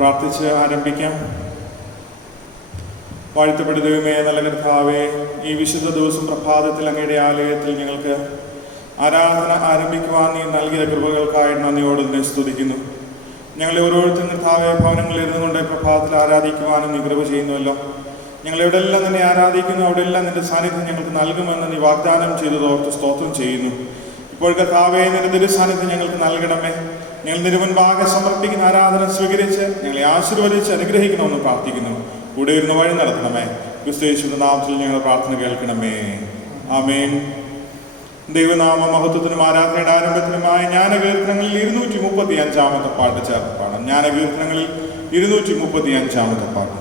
പ്രാർത്ഥിച്ച് ആരംഭിക്കാം. വാഴ്ത്തപ്പെട്ട ദൈവമേ, നല്ല കർത്താവേ, ഈ വിശുദ്ധ ദിവസം പ്രഭാതത്തിൽ അങ്ങയുടെ ആലയത്തിൽ ഞങ്ങൾക്ക് ആരാധന ആരംഭിക്കുവാൻ നീ നൽകിയ കൃപകൾക്കായി നന്ദിയോട് നിന്നെ സ്തുതിക്കുന്നു. ഞങ്ങളെ ഓരോരുത്തരും കർത്താവെ ഭവനങ്ങളിൽ ഇരുന്നു കൊണ്ട് പ്രഭാതത്തിൽ ആരാധിക്കുവാനും നീ കൃപ ചെയ്യുന്നുവല്ലോ. ഞങ്ങളെവിടെല്ലാം നിന്നെ ആരാധിക്കുന്നു, അവിടെയെല്ലാം നിന്റെ സാന്നിധ്യം ഞങ്ങൾക്ക് നൽകുമെന്ന് നീ വാഗ്ദാനം ചെയ്തതോർത്ത് സ്തോത്രം ചെയ്യുന്നു. ഇപ്പോൾ കർത്താവേ, നിന്റെ തിരുസാന്നിധ്യം ഞങ്ങൾക്ക് നൽകണമേ. ഞങ്ങൾ നിന്റെ മുൻപാകെ സമർപ്പിക്കുന്ന ആരാധന സ്വീകരിച്ച് ഞങ്ങളെ ആശീർവദിച്ച് അനുഗ്രഹിക്കണമെന്ന് പ്രാർത്ഥിക്കുന്നു. കൂടെ ഇരുന്ന് വഴി നടത്തണമേ. ക്രിസ്തുയേശുവിന്റെ നാമത്തിൽ ഞങ്ങളുടെ പ്രാർത്ഥന കേൾക്കണമേ. ആമേൻ. ദൈവനാമ മഹത്വത്തിനും ആരാധനയുടെ ആരംഭത്തിനുമായി ജ്ഞാനകീർത്തനങ്ങളിൽ 235 പാട്ട് ചേർത്ത് പാടാം. ജ്ഞാനകീർത്തനങ്ങളിൽ 235 പാട്ട്.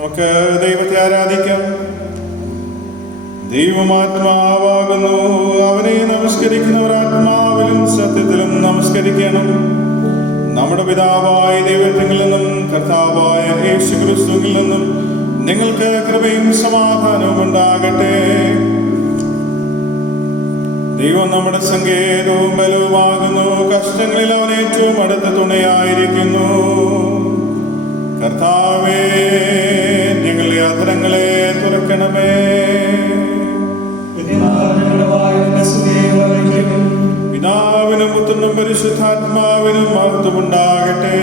നമുക്ക് ദൈവത്തെ ആരാധിക്കാം. ദൈവമാത്മാവാകുന്നു, അവനെ നമസ്കരിക്കുന്നവർ ആത്മാവിലും സത്യത്തിലും നമസ്കരിക്കണം. നമ്മുടെ പിതാവായ ദൈവത്തിൽ നിന്നും കർത്താവായ യേശുക്രിസ്തുവിൽ നിന്നും നിങ്ങൾക്ക് കൃപയും സമാധാനവും ഉണ്ടാകട്ടെ. ദൈവം നമ്മുടെ സങ്കേതവും ബലവുമാകുന്നു. കഷ്ടങ്ങളിൽ അവൻ ഏറ്റവും അടുത്ത തുണയായിരിക്കുന്നു. കർത്താവേ, ഞങ്ങളുടെ അധരങ്ങളെ തുറക്കണമേ. പിതാവിനും പുത്രനും പരിശുദ്ധാത്മാവിനും മഹത്വമുണ്ടാകട്ടെ.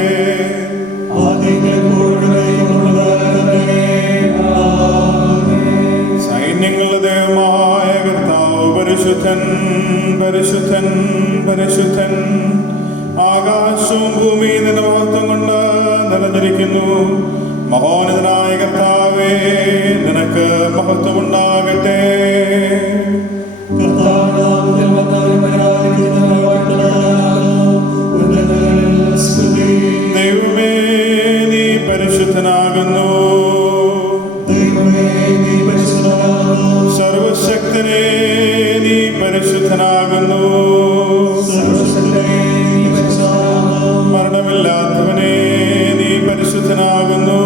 സൈന്യങ്ങളുടെ ദൈവമായ കർത്താവ് പരിശുദ്ധൻ, പരിശുദ്ധൻ, പരിശുദ്ധൻ. ആകാശവും ഭൂമിയും നിന്റെ മഹത്വം കൊണ്ട് നിറഞ്ഞിരിക്കുന്നു. മഹോന്നതനായ കർത്താവേ, നിനക്ക് മഹത്വമുണ്ടാകട്ടെ. ദൈവമേ, നീ പരിശുദ്ധനാകുന്നു. സർവശക്തനേ, നീ പരിശുദ്ധനാകുന്നു. മരണമില്ലാത്തവനേ, നീ പരിശുദ്ധനാകുന്നു.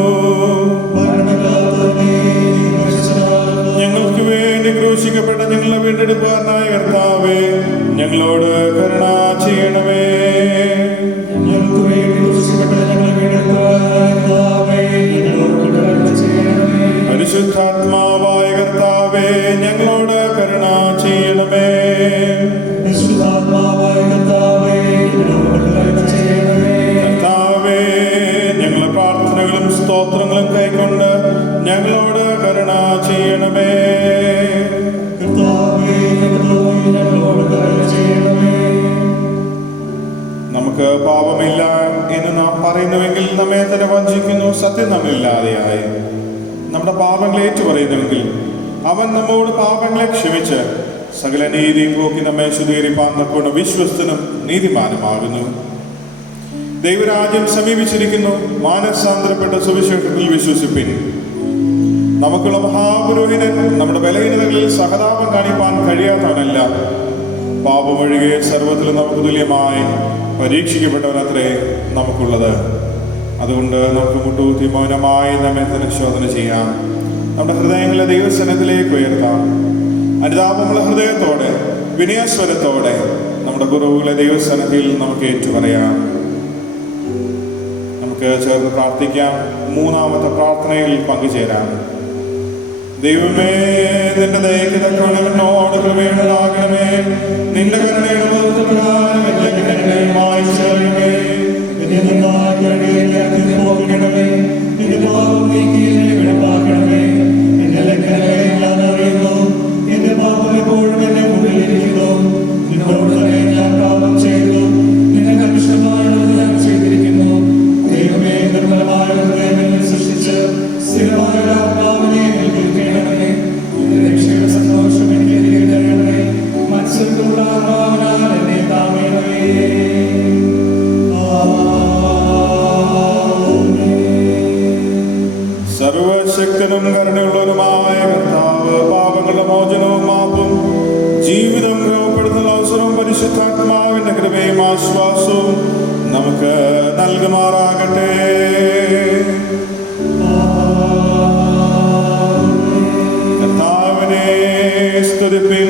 ഞങ്ങൾക്ക് വേണ്ടി ക്രൂശിക്കപ്പെട്ട ഞങ്ങളുടെ വീണ്ടെടുപ്പുകാരനായ കർത്താവേ, ഞങ്ങളോട് കരുണ ചെയ്യണമേ. പരിശുദ്ധാത്മാവായ കർത്താവേ, ഞങ്ങളോട് കരുണ ചെയ്യണമേ. കർത്താവേ, ഞങ്ങളുടെ പ്രാർത്ഥനകളും സ്തോത്രങ്ങളും കൈക്കൊണ്ട് ഞങ്ങളോട് കരുണ ചെയ്യണമേ. നമുക്ക് പാപമില്ല എന്ന് നാം പറയുന്നുവെങ്കിൽ നമ്മെ തന്നെ വഞ്ചിക്കുന്നു. സത്യം നമ്മില്ലാതെയായി നമ്മുടെ പാപങ്ങളെ ഏറ്റുപറയുന്നുവെങ്കിൽ അവൻ നമ്മോട് പാപങ്ങളെ ക്ഷമിച്ച് സകല നീതിയും പോക്കി നമ്മെ ശുദ്ധീകരിപ്പാൻ തക്കവണ്ണം വിശ്വസ്തനും നീതിമാനുമാകുന്നു. ദൈവരാജ്യം സമീപിച്ചിരിക്കുന്നു. മാനസാന്തരപ്പെട്ട സുവിശേഷത്തിൽ വിശ്വസിപ്പിൻ. നമുക്കുള്ള മഹാപുരോഹിതൻ നമ്മുടെ ബലഹീനതകളിൽ സഹതാപം കാണിപ്പാൻ കഴിയാത്തവനല്ല. പാപമൊഴികെ സർവ്വത്തിലും നമുക്ക് തുല്യമായി പരീക്ഷിക്കപ്പെട്ടവനത്രേ നമുക്കുള്ളത്. അതുകൊണ്ട് നമുക്ക് മുട്ടൂത്തി മൗനമായി നമ്മെ തന്നെ ശോധന ചെയ്യാം. നമ്മുടെ ഹൃദയങ്ങളെ ദൈവസനത്തിലേക്ക് ഉയർത്താം. അനുതാപമുള്ള ഹൃദയത്തോടെ, വിനയസ്വരത്തോടെ നമ്മുടെ കുറവുകളെ ദൈവസനത്തിൽ നമുക്ക് ഏറ്റുപറയാം. നമുക്ക് ചേർന്ന് പ്രാർത്ഥിക്കാം. മൂന്നാമത്തെ പ്രാർത്ഥനയിൽ പങ്കുചേരാം. ദൈവമേ, നിന്റെ ദയയ്ക്ക് തക്കവണ്ണം എന്നോട് കൃപയുണ്ടാകണമേ. നിന്റെ കരുണയുടെ ബോധപ്രകാരം എന്റെ കരുണയെ മായ്ച്ചറിയണമേ. എന്റെ പാപം എപ്പോഴും എന്നെ മുന്നിലിരിക്കുന്നു. നിന്നോട് തന്നെ ഞാൻ പാപം ചെയ്തു. നിന്നെ കലുഷിതമായുള്ളത് ഞാൻ ചെയ്തിരിക്കുന്നു. ദൈവമേ, നിർമ്മലമായ ഹൃദയം സൃഷ്ടിച്ച് സ്ഥിരമായ ആത്മാവിനെ നൽകണമേ. രക്ഷയുടെ സന്തോഷം എനിക്ക് തരണമേ. മത്സരത്തിലുള്ള ആത്മാവിനാൽ എന്നെ താങ്ങണമേ. സർവശക്തനും കരുണയുള്ളവരുമായ കർത്താവ്, പാപങ്ങളുടെ മോചനവും മാപ്പും ജീവിതം രൂപപ്പെടുത്തുന്ന അവസരവും പരിശുദ്ധാത്മാവിന്റെ കൃപയും ആശ്വാസവും നമുക്ക് നൽകുമാറാകട്ടെ. കർത്താവിനെ സ്തുതിപ്പിൻ.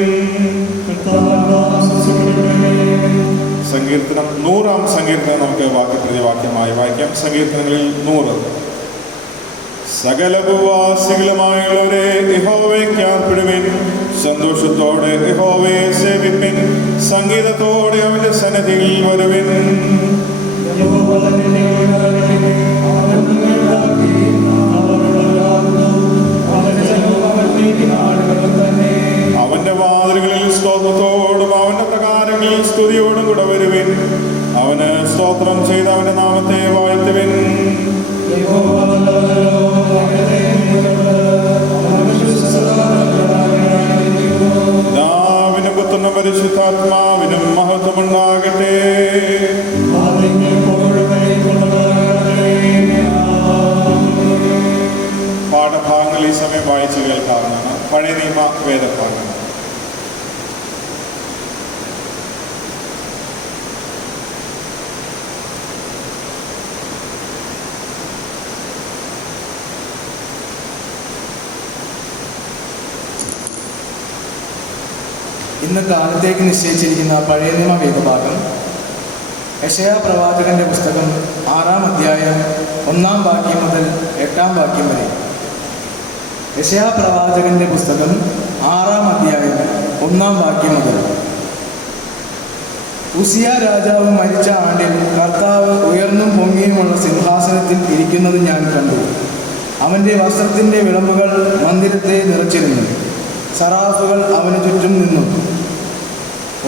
സങ്കീർത്തനം 100-ാം സങ്കീർത്തനം നമുക്ക് വാക്യപ്രതിവാക്യമായി വായിക്കാം. സങ്കീർത്തനങ്ങളിൽ 100. സകല ഭൂവാസികളുമായുള്ളവരെ യഹോവയ്ക്ക് ആർപ്പിടുവിൻ. സന്തോഷത്തോടെ യഹോവയെ സേവിപ്പിൻ. സംഗീതത്തോടെ അവന്റെ സന്നിധിയിൽ വരുവിൻ. അവന്റെ വാതിലുകളിൽ സ്തോത്രത്തോടും അവന്റെ പ്രകാരങ്ങളിൽ സ്തുതിയോടും കൂടെ വരുവിൻ. അവന് സ്തോത്രം ചെയ്ത് അവന്റെ നാമത്തെ വാഴ്ത്തുവിൻ. പിതാവിനും പുത്രനും പരിശുദ്ധാത്മാവിനും മഹത്വമുണ്ടാകട്ടെ. പഴയ നിയമ വേദഭാഗം. ഇന്ന് കാലത്തേക്ക് നിശ്ചയിച്ചിരിക്കുന്ന പഴയ നിയമ വേദഭാഗം യെശയ്യാ പ്രവാചകന്റെ പുസ്തകം 6-ാം അധ്യായം 1-ാം വാക്യം മുതൽ 8-ാം വാക്യം വരെ. യെശയ്യാ പ്രവാചകന്റെ പുസ്തകം 6-ാം അധ്യായം 1-ാം വാക്യം മുതൽ. ഉസിയ രാജാവ് മരിച്ച ആണ്ടിൽ കർത്താവ് ഉയർന്നും പൊങ്ങിയുമുള്ള സിംഹാസനത്തിൽ ഇരിക്കുന്നത് ഞാൻ കണ്ടു. അവൻ്റെ വസ്ത്രത്തിൻ്റെ വിളമ്പുകൾ മന്ദിരത്തെ നിറച്ചിരുന്നു. സറാഫുകൾ അവന് ചുറ്റും നിന്നു.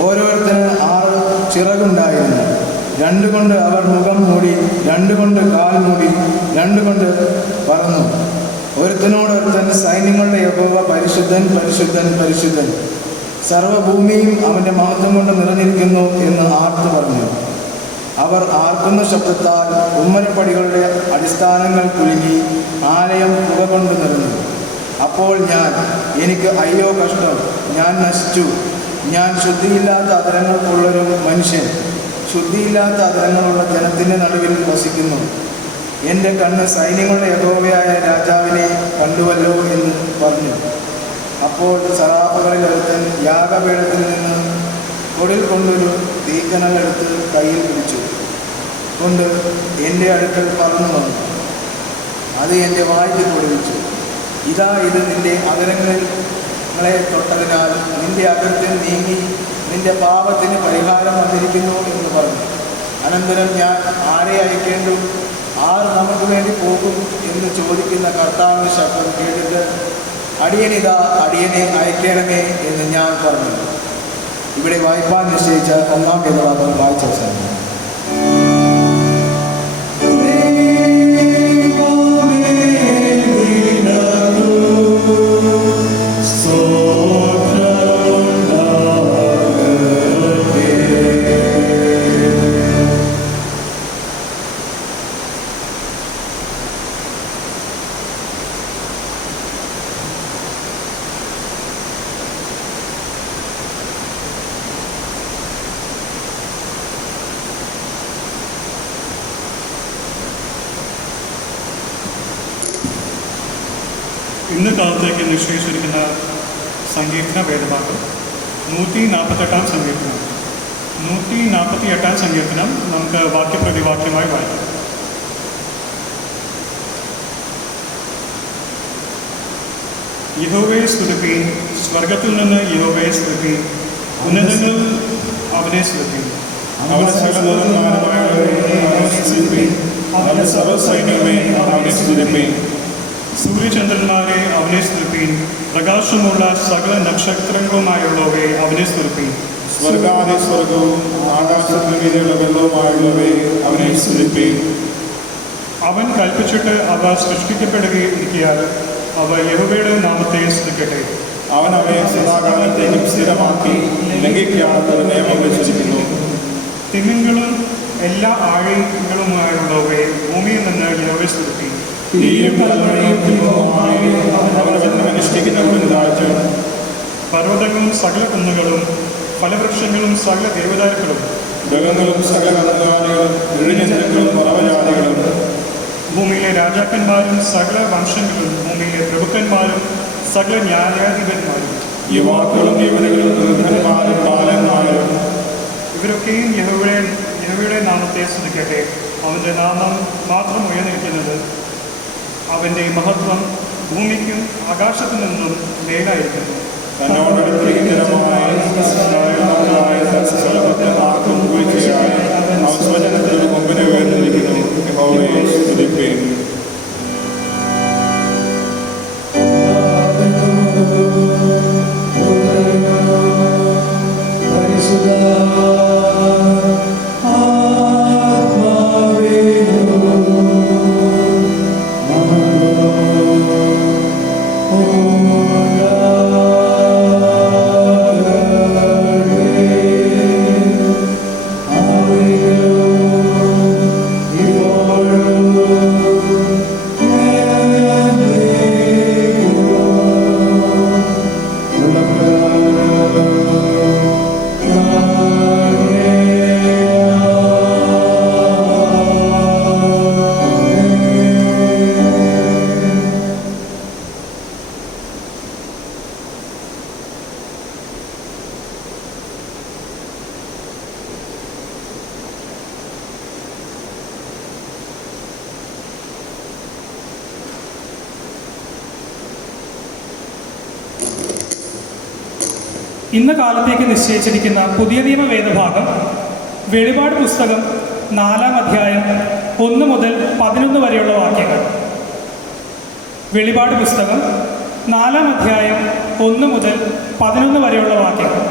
ഓരോരുത്തന് 6 ചിറകുണ്ടായിരുന്നു. 2 കൊണ്ട് അവർ മുഖം മൂടി, 2 കൊണ്ട് കാൽ മൂടി, 2 കൊണ്ട് പറന്നു. ഒരുത്തനോടൊരുത്തൻ സൈന്യങ്ങളുടെ യഹോവ പരിശുദ്ധൻ പരിശുദ്ധൻ പരിശുദ്ധൻ, സർവ്വഭൂമിയും അവൻ്റെ മഹത്വം കൊണ്ട് നിറഞ്ഞിരിക്കുന്നു എന്ന് ആർത്തു പറഞ്ഞു. അവർ ആർക്കുന്ന ശബ്ദത്താൽ ഉമ്മരപ്പടികളുടെ അടിസ്ഥാനങ്ങൾ കുലുങ്ങി ആലയം പുക കൊണ്ട് നിറഞ്ഞു. അപ്പോൾ എനിക്ക് അയ്യോ കഷ്ടം, ഞാൻ നശിച്ചു, ഞാൻ ശുദ്ധിയില്ലാത്ത അധരങ്ങൾക്കുള്ളൊരു മനുഷ്യൻ, ശുദ്ധിയില്ലാത്ത അധരങ്ങളുള്ള ജനത്തിൻ്റെ നടുവിൽ വസിക്കുന്നു. എൻ്റെ കണ്ണ് സൈന്യങ്ങളുടെ യഹോവയായ രാജാവിനെ കണ്ടുവല്ലോ എന്ന് പറഞ്ഞു. അപ്പോൾ സറാഫുകളിൽ ഒരുത്തൻ യാഗപീഠത്തിൽ നിന്ന് കൊടിൽ കൊണ്ടൊരു തീക്കനലെടുത്ത് കയ്യിൽ പിടിച്ചു കൊണ്ട് എൻ്റെ അടുക്കൽ പറന്നു വന്നു. അത് എൻ്റെ വായ്ക്ക് പൊടിവിച്ചു. ഇതാ, ഇത് നിന്റെ അധരങ്ങളെ തൊട്ടതിനാൽ നിന്റെ അകൃത്യം നീങ്ങി നിന്റെ പാപത്തിന് പരിഹാരം വന്നിരിക്കുന്നു എന്ന് പറഞ്ഞു. അനന്തരം ഞാൻ ആരെ അയക്കേണ്ടു, ആർ നമുക്ക് വേണ്ടി പോകും എന്ന് ചോദിക്കുന്ന കർത്താവിൻ്റെ ശബ്ദം കേട്ടിട്ട് അടിയനിതാ, അടിയനെ അയക്കണമേ എന്ന് ഞാൻ പറഞ്ഞു. ഇവിടെ വായിപ്പാൻ നിശ്ചയിച്ച 1-ാം വേദഭാഗം വായിച്ച അവസാനം. ഇന്ന് കാലത്തേക്ക് നിശ്ചയിച്ചിരിക്കുന്ന സങ്കീർത്തന വേദഭാഗം 148-ാം സങ്കീർത്തനം. 148-ാം സങ്കീർത്തനം നമുക്ക് വാക്യപ്രതിവാക്യമായി വായിക്കാം. യഹോവയെ സ്തുതിപ്പീൻ, സ്വർഗത്തിൽ നിന്ന് യഹോവയെ സ്തുതിപ്പീൻ, ഉന്നതങ്ങളിൽ അവനെ സ്തുതിപ്പീൻ. അവന്റെ സകലദൂതന്മാരുമായുള്ളവരെ അവനെ സ്തുതിപ്പീൻ, അവന്റെ സർവ്വസൈന്യമേ അവനെ സ്തുതിപ്പീൻ. സൂര്യചന്ദ്രന്മാരെ അവനെ സ്തുതിപ്പീൻ, പ്രകാശമുള്ള സകല നക്ഷത്രങ്ങളുമായുള്ളവയെ അവനെ സ്തുതിപ്പീൻ. സ്വർഗാദി സ്വർഗവും ആകാശത്തിന് മീതെയുള്ള വെള്ളവുമായുള്ളവയെ അവനെ സ്തുതിപ്പീൻ. അവൻ കൽപ്പിച്ചിട്ട് അവ സൃഷ്ടിക്കപ്പെടുകയാൽ അവ യഹോവയുടെ നാമത്തെ സ്തുതിക്കട്ടെ. അവൻ അവയെ സദാകാലത്തേക്കും സ്ഥിരമാക്കി ലംഘിക്കാത്ത നിയമം വെച്ചിരിക്കുന്നു. തിമിംഗളും എല്ലാ ആഴികളുമായുള്ളവയെ ഭൂമിയിൽ നിന്ന് യഹോവയെ സ്തുതിപ്പീൻ. തീയും കൽമഴയും ഹിമവുമായി അവർ അനുഷ്ഠിക്കുന്ന രാജ്യം. പർവ്വതങ്ങളും സകല കുന്നുകളും ഫലവൃക്ഷങ്ങളും സകല ദേവദാരുക്കളും മൃഗങ്ങളും സകല കന്നുകാലികളും ഇഴജന്തുക്കളും പറവജാതികളും ഭൂമിയിലെ രാജാക്കന്മാരും സകല വംശങ്ങളും ഭൂമിയിലെ പ്രഭുക്കന്മാരും സകല ന്യായാധിപന്മാരും യുവാക്കളും യുവതികളും വൃദ്ധന്മാരും ബാലന്മാരും ഇവരൊക്കെയും യഹോവയുടെ നാമത്തെ സ്തുതിക്കട്ടെ. അവൻ്റെ നാമം മാത്രം ഉയർന്നിരിക്കുന്നത്. അവൻ്റെ മഹത്വം ഭൂമിക്കും ആകാശത്തു നിന്നും മേലായിരിക്കുന്നു. മുമ്പിനെ ഉയർന്നിരിക്കുന്നു. യഹോവയെ സ്തുതിപ്പീൻ. Oh ഇന്ന് കാലത്തേക്ക് നിശ്ചയിച്ചിരിക്കുന്ന പുതിയ നിയമ വേദഭാഗം വെളിപാട് പുസ്തകം 4-ാം അധ്യായം 1 മുതൽ 11 വരെയുള്ള വാക്യങ്ങൾ. വെളിപാട് പുസ്തകം 4-ാം അധ്യായം 1 മുതൽ 11 വരെയുള്ള വാക്യങ്ങൾ.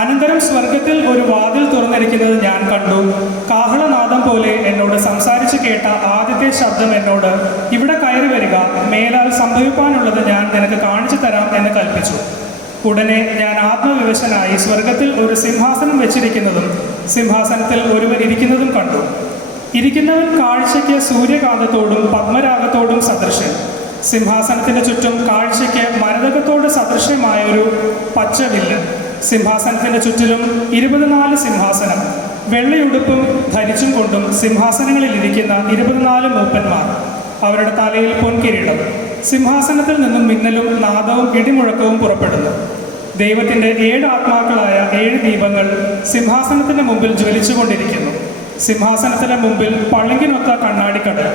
അനന്തരം സ്വർഗത്തിൽ ഒരു വാതിൽ തുറന്നിരിക്കുന്നത് ഞാൻ കണ്ടു. കാഹളനാദം പോലെ എന്നോട് സംസാരിച്ച് കേട്ട ആദ്യത്തെ ശബ്ദം എന്നോട്, ഇവിടെ കയറി വരിക, മേലാൽ സംഭവിക്കാനുള്ളത് ഞാൻ നിനക്ക് കാണിച്ചു തരാം എന്ന് കൽപ്പിച്ചു. ഉടനെ ഞാൻ ആത്മവിവശനായി സ്വർഗത്തിൽ ഒരു സിംഹാസനം വെച്ചിരിക്കുന്നതും സിംഹാസനത്തിൽ ഒരുവൻ ഇരിക്കുന്നതും കണ്ടു. ഇരിക്കുന്നവൻ കാഴ്ചയ്ക്ക് സൂര്യകാന്തത്തോടും പത്മരാഗത്തോടും സദൃശ്യൻ. സിംഹാസനത്തിന് ചുറ്റും കാഴ്ചയ്ക്ക് മരതകത്തോട് സദൃശ്യമായ ഒരു പച്ചവില്ല്. സിംഹാസനത്തിന് ചുറ്റിലും 24 സിംഹാസനം. വെള്ളയുടുപ്പും ധരിച്ചും കൊണ്ടും സിംഹാസനങ്ങളിൽ ഇരിക്കുന്ന 24 മൂപ്പന്മാർ. അവരുടെ തലയിൽ പൊൻകിരീടം. സിംഹാസനത്തിൽ നിന്നും മിന്നലും നാദവും ഇടിമുഴക്കവും പുറപ്പെടുന്നു. ദൈവത്തിൻ്റെ 7 ആത്മാക്കളായ 7 ദീപങ്ങൾ സിംഹാസനത്തിന് മുമ്പിൽ ജ്വലിച്ചുകൊണ്ടിരിക്കുന്നു. സിംഹാസനത്തിന് മുമ്പിൽ പളുങ്കിനൊത്ത കണ്ണാടിക്കടൽ.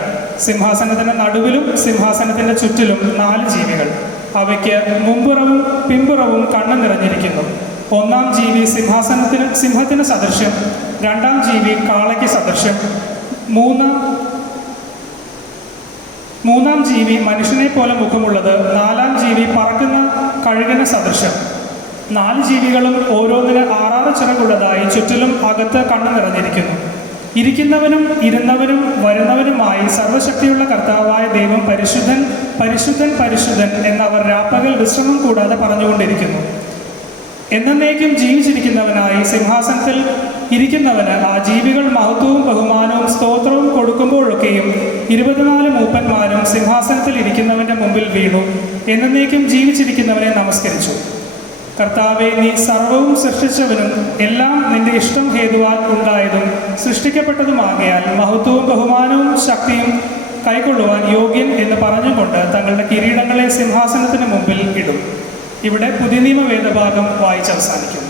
സിംഹാസനത്തിൻ്റെ നടുവിലും സിംഹാസനത്തിൻ്റെ ചുറ്റിലും 4 ജീവികൾ. അവയ്ക്ക് മുമ്പുറവും പിമ്പുറവും കണ്ണ് നിറഞ്ഞിരിക്കുന്നു. 1-ാം ജീവി സിംഹത്തിന് സദൃശ്യം. 2-ാം ജീവി കാളയ്ക്ക് സദൃശ്യം. മൂന്നാം ജീവി മനുഷ്യനെ പോലെ മുഖമുള്ളത്. 4-ാം ജീവി പറക്കുന്ന കഴുകന് സദൃശ്യം. 4 ജീവികളും ഓരോന്നിന് 6 ചിറകുള്ളതായി ചുറ്റിലും അകത്ത് കണ്ണ് നിറഞ്ഞിരിക്കുന്നു. ഇരിക്കുന്നവനും ഇരുന്നവനും വരുന്നവനുമായി സർവശക്തിയുള്ള കർത്താവായ ദൈവം പരിശുദ്ധൻ, പരിശുദ്ധൻ, പരിശുദ്ധൻ എന്നവർ രാപ്പകൽ വിശ്രമം കൂടാതെ പറഞ്ഞുകൊണ്ടിരിക്കുന്നു. എന്നേക്കും ജീവിച്ചിരിക്കുന്നവനായി സിംഹാസനത്തിൽ ഇരിക്കുന്നവന് ആ ജീവികൾ മഹത്വവും ബഹുമാനവും സ്തോത്രവും കൊടുക്കുമ്പോഴൊക്കെയും 24 മൂപ്പന്മാരും സിംഹാസനത്തിൽ ഇരിക്കുന്നവൻ്റെ മുമ്പിൽ വീണു എന്നേക്കും ജീവിച്ചിരിക്കുന്നവനെ നമസ്കരിച്ചു. കർത്താവെ, നീ സർവവും സൃഷ്ടിച്ചവനും എല്ലാം നിന്റെ ഇഷ്ടം ഹേതുവാൽ ഉണ്ടായതും സൃഷ്ടിക്കപ്പെട്ടതുമാകയാൽ മഹത്വവും ബഹുമാനവും ശക്തിയും കൈക്കൊള്ളുവാൻ യോഗ്യൻ എന്ന് പറഞ്ഞുകൊണ്ട് തങ്ങളുടെ കിരീടങ്ങളെ സിംഹാസനത്തിന് മുമ്പിൽ ഇടും. ഇവിടെ പുതിയ നിയമ വേദഭാഗം വായിച്ചവസാനിക്കുന്നു.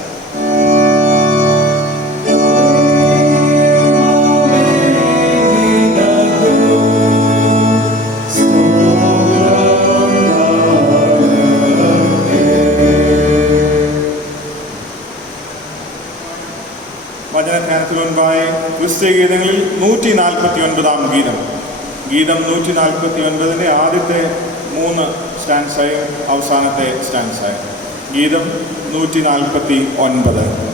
വചനധ്യാനത്തിന് മുൻപായി ക്രിസ്തീയ ഗീതങ്ങളിൽ 149-ാം ഗീതം. ഗീതം 149-ന്റെ ആദ്യത്തെ 3 സ്റ്റാൻസായും അവസാനത്തെ സ്റ്റാൻസായും. ഗീതം 149.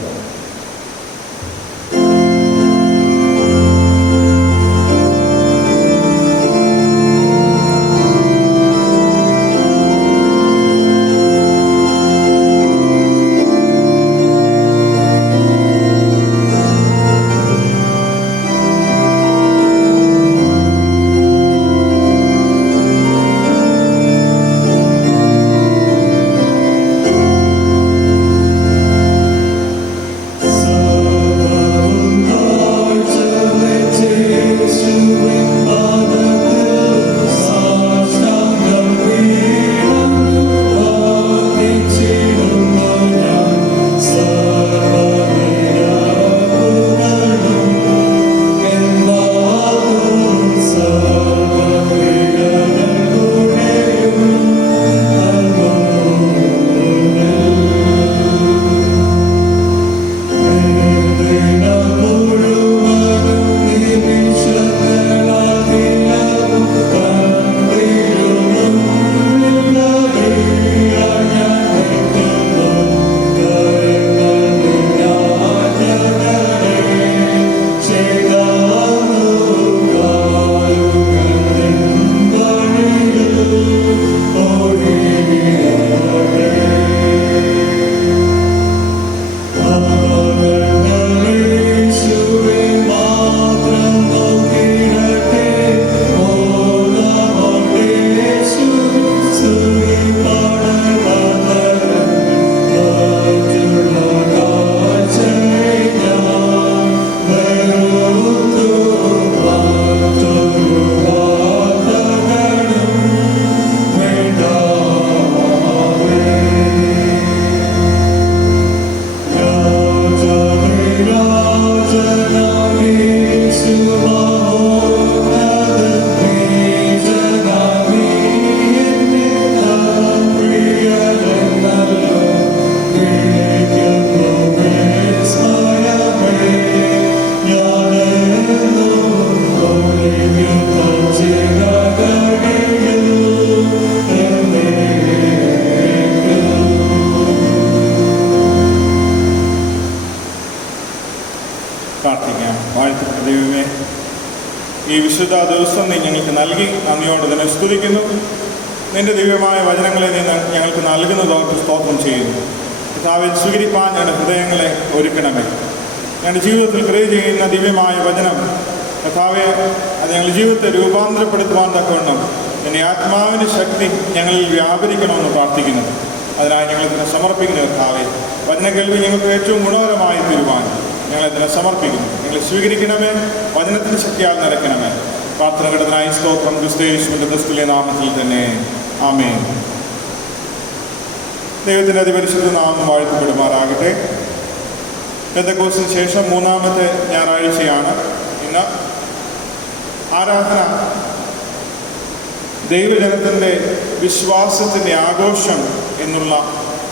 വിശുദ്ധ ദിവസം നീ ഞങ്ങൾക്ക് നൽകി നന്ദിയോട് തന്നെ സ്തുതിക്കുന്നു. നിന്റെ ദിവ്യമായ വചനങ്ങളെ നീ ഞങ്ങൾക്ക് നൽകുന്നതോർക്ക് സ്തോത്രം ചെയ്യുന്നു. കർത്താവേ, സ്വീകരിപ്പാൻ ഞങ്ങളുടെ ഹൃദയങ്ങളെ ഒരുക്കണമേ. ഞങ്ങളുടെ ജീവിതത്തിൽ ക്രിയ ചെയ്യുന്ന ദിവ്യമായ വചനം കർത്താവെ, അത് ഞങ്ങളുടെ ജീവിതത്തെ രൂപാന്തരപ്പെടുത്തുവാൻ തക്കവണ്ണം എൻ്റെ ആത്മാവിൻ്റെ ശക്തി ഞങ്ങളിൽ വ്യാപരിക്കണമെന്ന് പ്രാർത്ഥിക്കുന്നു. അതിനായി ഞങ്ങളിതിനെ സമർപ്പിക്കുന്നു. കർത്താവെ, വചന കേൾവി ഞങ്ങൾക്ക് ഏറ്റവും ഗുണകരമായി തീരുവാൻ ഞങ്ങളിതിനെ സമർപ്പിക്കുന്നു. ഞങ്ങളെ സ്വീകരിക്കണമേ, വചനത്തിൻ്റെ ശക്തിയാൽ നിറയ്ക്കണമേ. പ്രാർത്ഥന ഘടനായി സ്തോത്രം ക്രിസ്തുയേശുവിൻ്റെ ക്രിസ്തുവിന്റെ നാമത്തിൽ തന്നെ. ആമേൻ. ദൈവത്തിൻ്റെ അതിപരിശുദ്ധ നാമം വാഴ്ത്തപ്പെടുമാറാകട്ടെ. പെന്തക്കോസ്തിന് ശേഷം മൂന്നാമത്തെ ഞായറാഴ്ചയാണ് ഇന്ന്. ആരാധന ദൈവജനത്തിൻ്റെ വിശ്വാസത്തിൻ്റെ ആഘോഷം എന്നുള്ള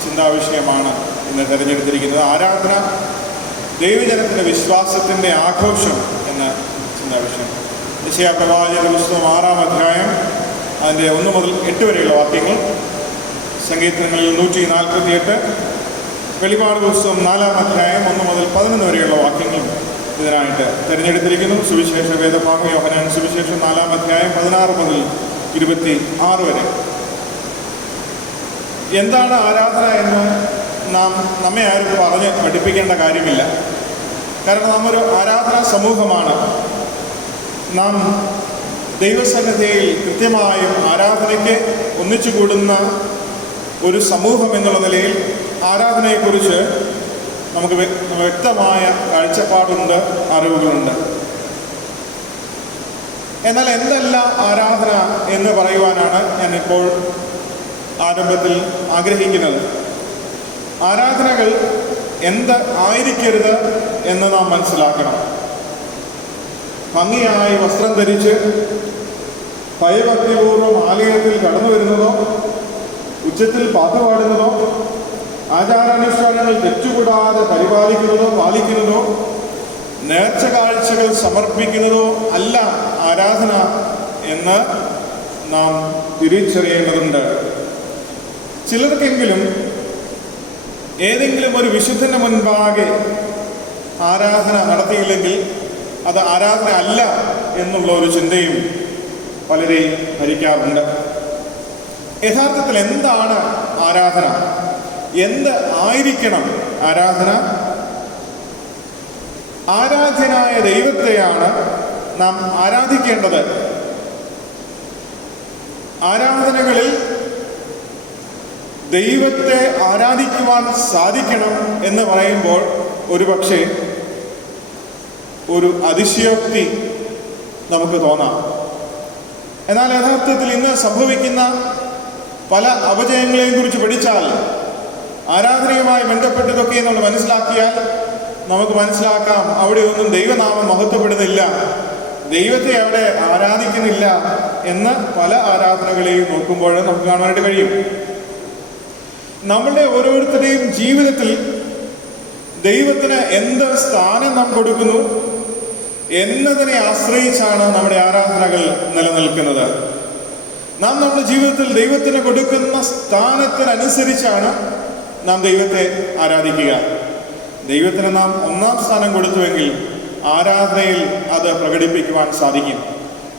ചിന്താവിഷയമാണ് ഇന്ന് തിരഞ്ഞെടുത്തിരിക്കുന്നത്. ആരാധന ദൈവജനത്തിൻ്റെ വിശ്വാസത്തിൻ്റെ ആഘോഷം എന്ന ചിന്താവിഷയം. യെശയ്യാ പ്രവാചകന്റെ പുസ്തകം 6-ാം അധ്യായം അതിൻ്റെ 1 മുതൽ 8 വരെയുള്ള വാക്യങ്ങൾ, സങ്കീർത്തനങ്ങളിൽ 148, വെളിപാട് പുസ്തകം 4-ാം അധ്യായം 1 മുതൽ 11 വരെയുള്ള വാക്യങ്ങൾ ഇതിനായിട്ട് തിരഞ്ഞെടുത്തിരിക്കുന്നു. സുവിശേഷ വേദഭാഗം യോഹന്നാൻ സുവിശേഷം 4-ാം അധ്യായം 16 മുതൽ 26 വരെ. എന്താണ് ആരാധന എന്ന് നമ്മെ ആരും പറഞ്ഞ് പഠിപ്പിക്കേണ്ട കാര്യമില്ല. കാരണം നാം ഒരു ആരാധനാ സമൂഹമാണ്. നാം ദൈവസന്നിധിയിൽ കൃത്യമായും ആരാധനയ്ക്ക് ഒന്നിച്ചു കൂടുന്ന ഒരു സമൂഹം എന്നുള്ള നിലയിൽ ആരാധനയെക്കുറിച്ച് നമുക്ക് വ്യക്തമായ കാഴ്ചപ്പാടുണ്ട്, അറിവുകളുണ്ട്. എന്നാൽ എന്തല്ല ആരാധന എന്ന് പറയുവാനാണ് ഞാനിപ്പോൾ ആരംഭത്തിൽ ആഗ്രഹിക്കുന്നത്. ആരാധനകൾ എന്ത് ആയിരിക്കരുത് എന്ന് നാം മനസ്സിലാക്കണം. ഭംഗിയായി വസ്ത്രം ധരിച്ച് ഭയഭക്തിപൂർവ്വം ആലയത്തിൽ കടന്നു വരുന്നതോ, ഉച്ചത്തിൽ പാട്ടുപാടുന്നതോ, ആചാരാനുഷ്ഠാനങ്ങൾ തെറ്റുകൂടാതെ പാലിക്കുന്നതോ, നേർച്ച കാഴ്ചകൾ സമർപ്പിക്കുന്നതോ അല്ല ആരാധന എന്ന് നാം തിരിച്ചറിയേണ്ടതുണ്ട്. ചിലർക്കെങ്കിലും ഏതെങ്കിലും ഒരു വിശുദ്ധന് മുൻപാകെ ആരാധന നടത്തിയില്ലെങ്കിൽ അത് ആരാധന അല്ല എന്നുള്ള ഒരു ചിന്തയും പലരെയും ഭരിക്കാറുണ്ട്. യഥാർത്ഥത്തിൽ എന്താണ് ആരാധന? എന്ത് ആയിരിക്കണം ആരാധന? ആരാധ്യനായ ദൈവത്തെയാണ് നാം ആരാധിക്കേണ്ടത്. ആരാധനകളിൽ ദൈവത്തെ ആരാധിക്കുവാൻ സാധിക്കണം എന്ന് പറയുമ്പോൾ ഒരുപക്ഷെ ഒരു അതിശയോക്തി നമുക്ക് തോന്നാം. എന്നാൽ യഥാർത്ഥത്തിൽ ഇന്ന് സംഭവിക്കുന്ന പല അപജയങ്ങളെയും കുറിച്ച് പഠിച്ചാൽ, ആരാധനയുമായി ബന്ധപ്പെട്ടതൊക്കെ നമ്മൾ മനസ്സിലാക്കിയാൽ നമുക്ക് മനസ്സിലാക്കാം അവിടെ ഒന്നും ദൈവനാമം മഹത്വപ്പെടുന്നില്ല, ദൈവത്തെ അവിടെ ആരാധിക്കുന്നില്ല എന്ന് പല ആരാധനകളെയും നോക്കുമ്പോൾ നമുക്ക് കാണാനായിട്ട് കഴിയും. നമ്മളുടെ ഓരോരുത്തരുടെയും ജീവിതത്തിൽ ദൈവത്തിന് എന്ത് സ്ഥാനം നാം കൊടുക്കുന്നു എന്നതിനെ ആശ്രയിച്ചാണ് നമ്മുടെ ആരാധനകൾ നിലനിൽക്കുന്നത്. നാം നമ്മുടെ ജീവിതത്തിൽ ദൈവത്തിന് കൊടുക്കുന്ന സ്ഥാനത്തിനനുസരിച്ചാണ് നാം ദൈവത്തെ ആരാധിക്കുക. ദൈവത്തിന് നാം 1-ാം സ്ഥാനം കൊടുത്തുവെങ്കിൽ ആരാധനയിൽ അത് പ്രകടിപ്പിക്കുവാൻ സാധിക്കും.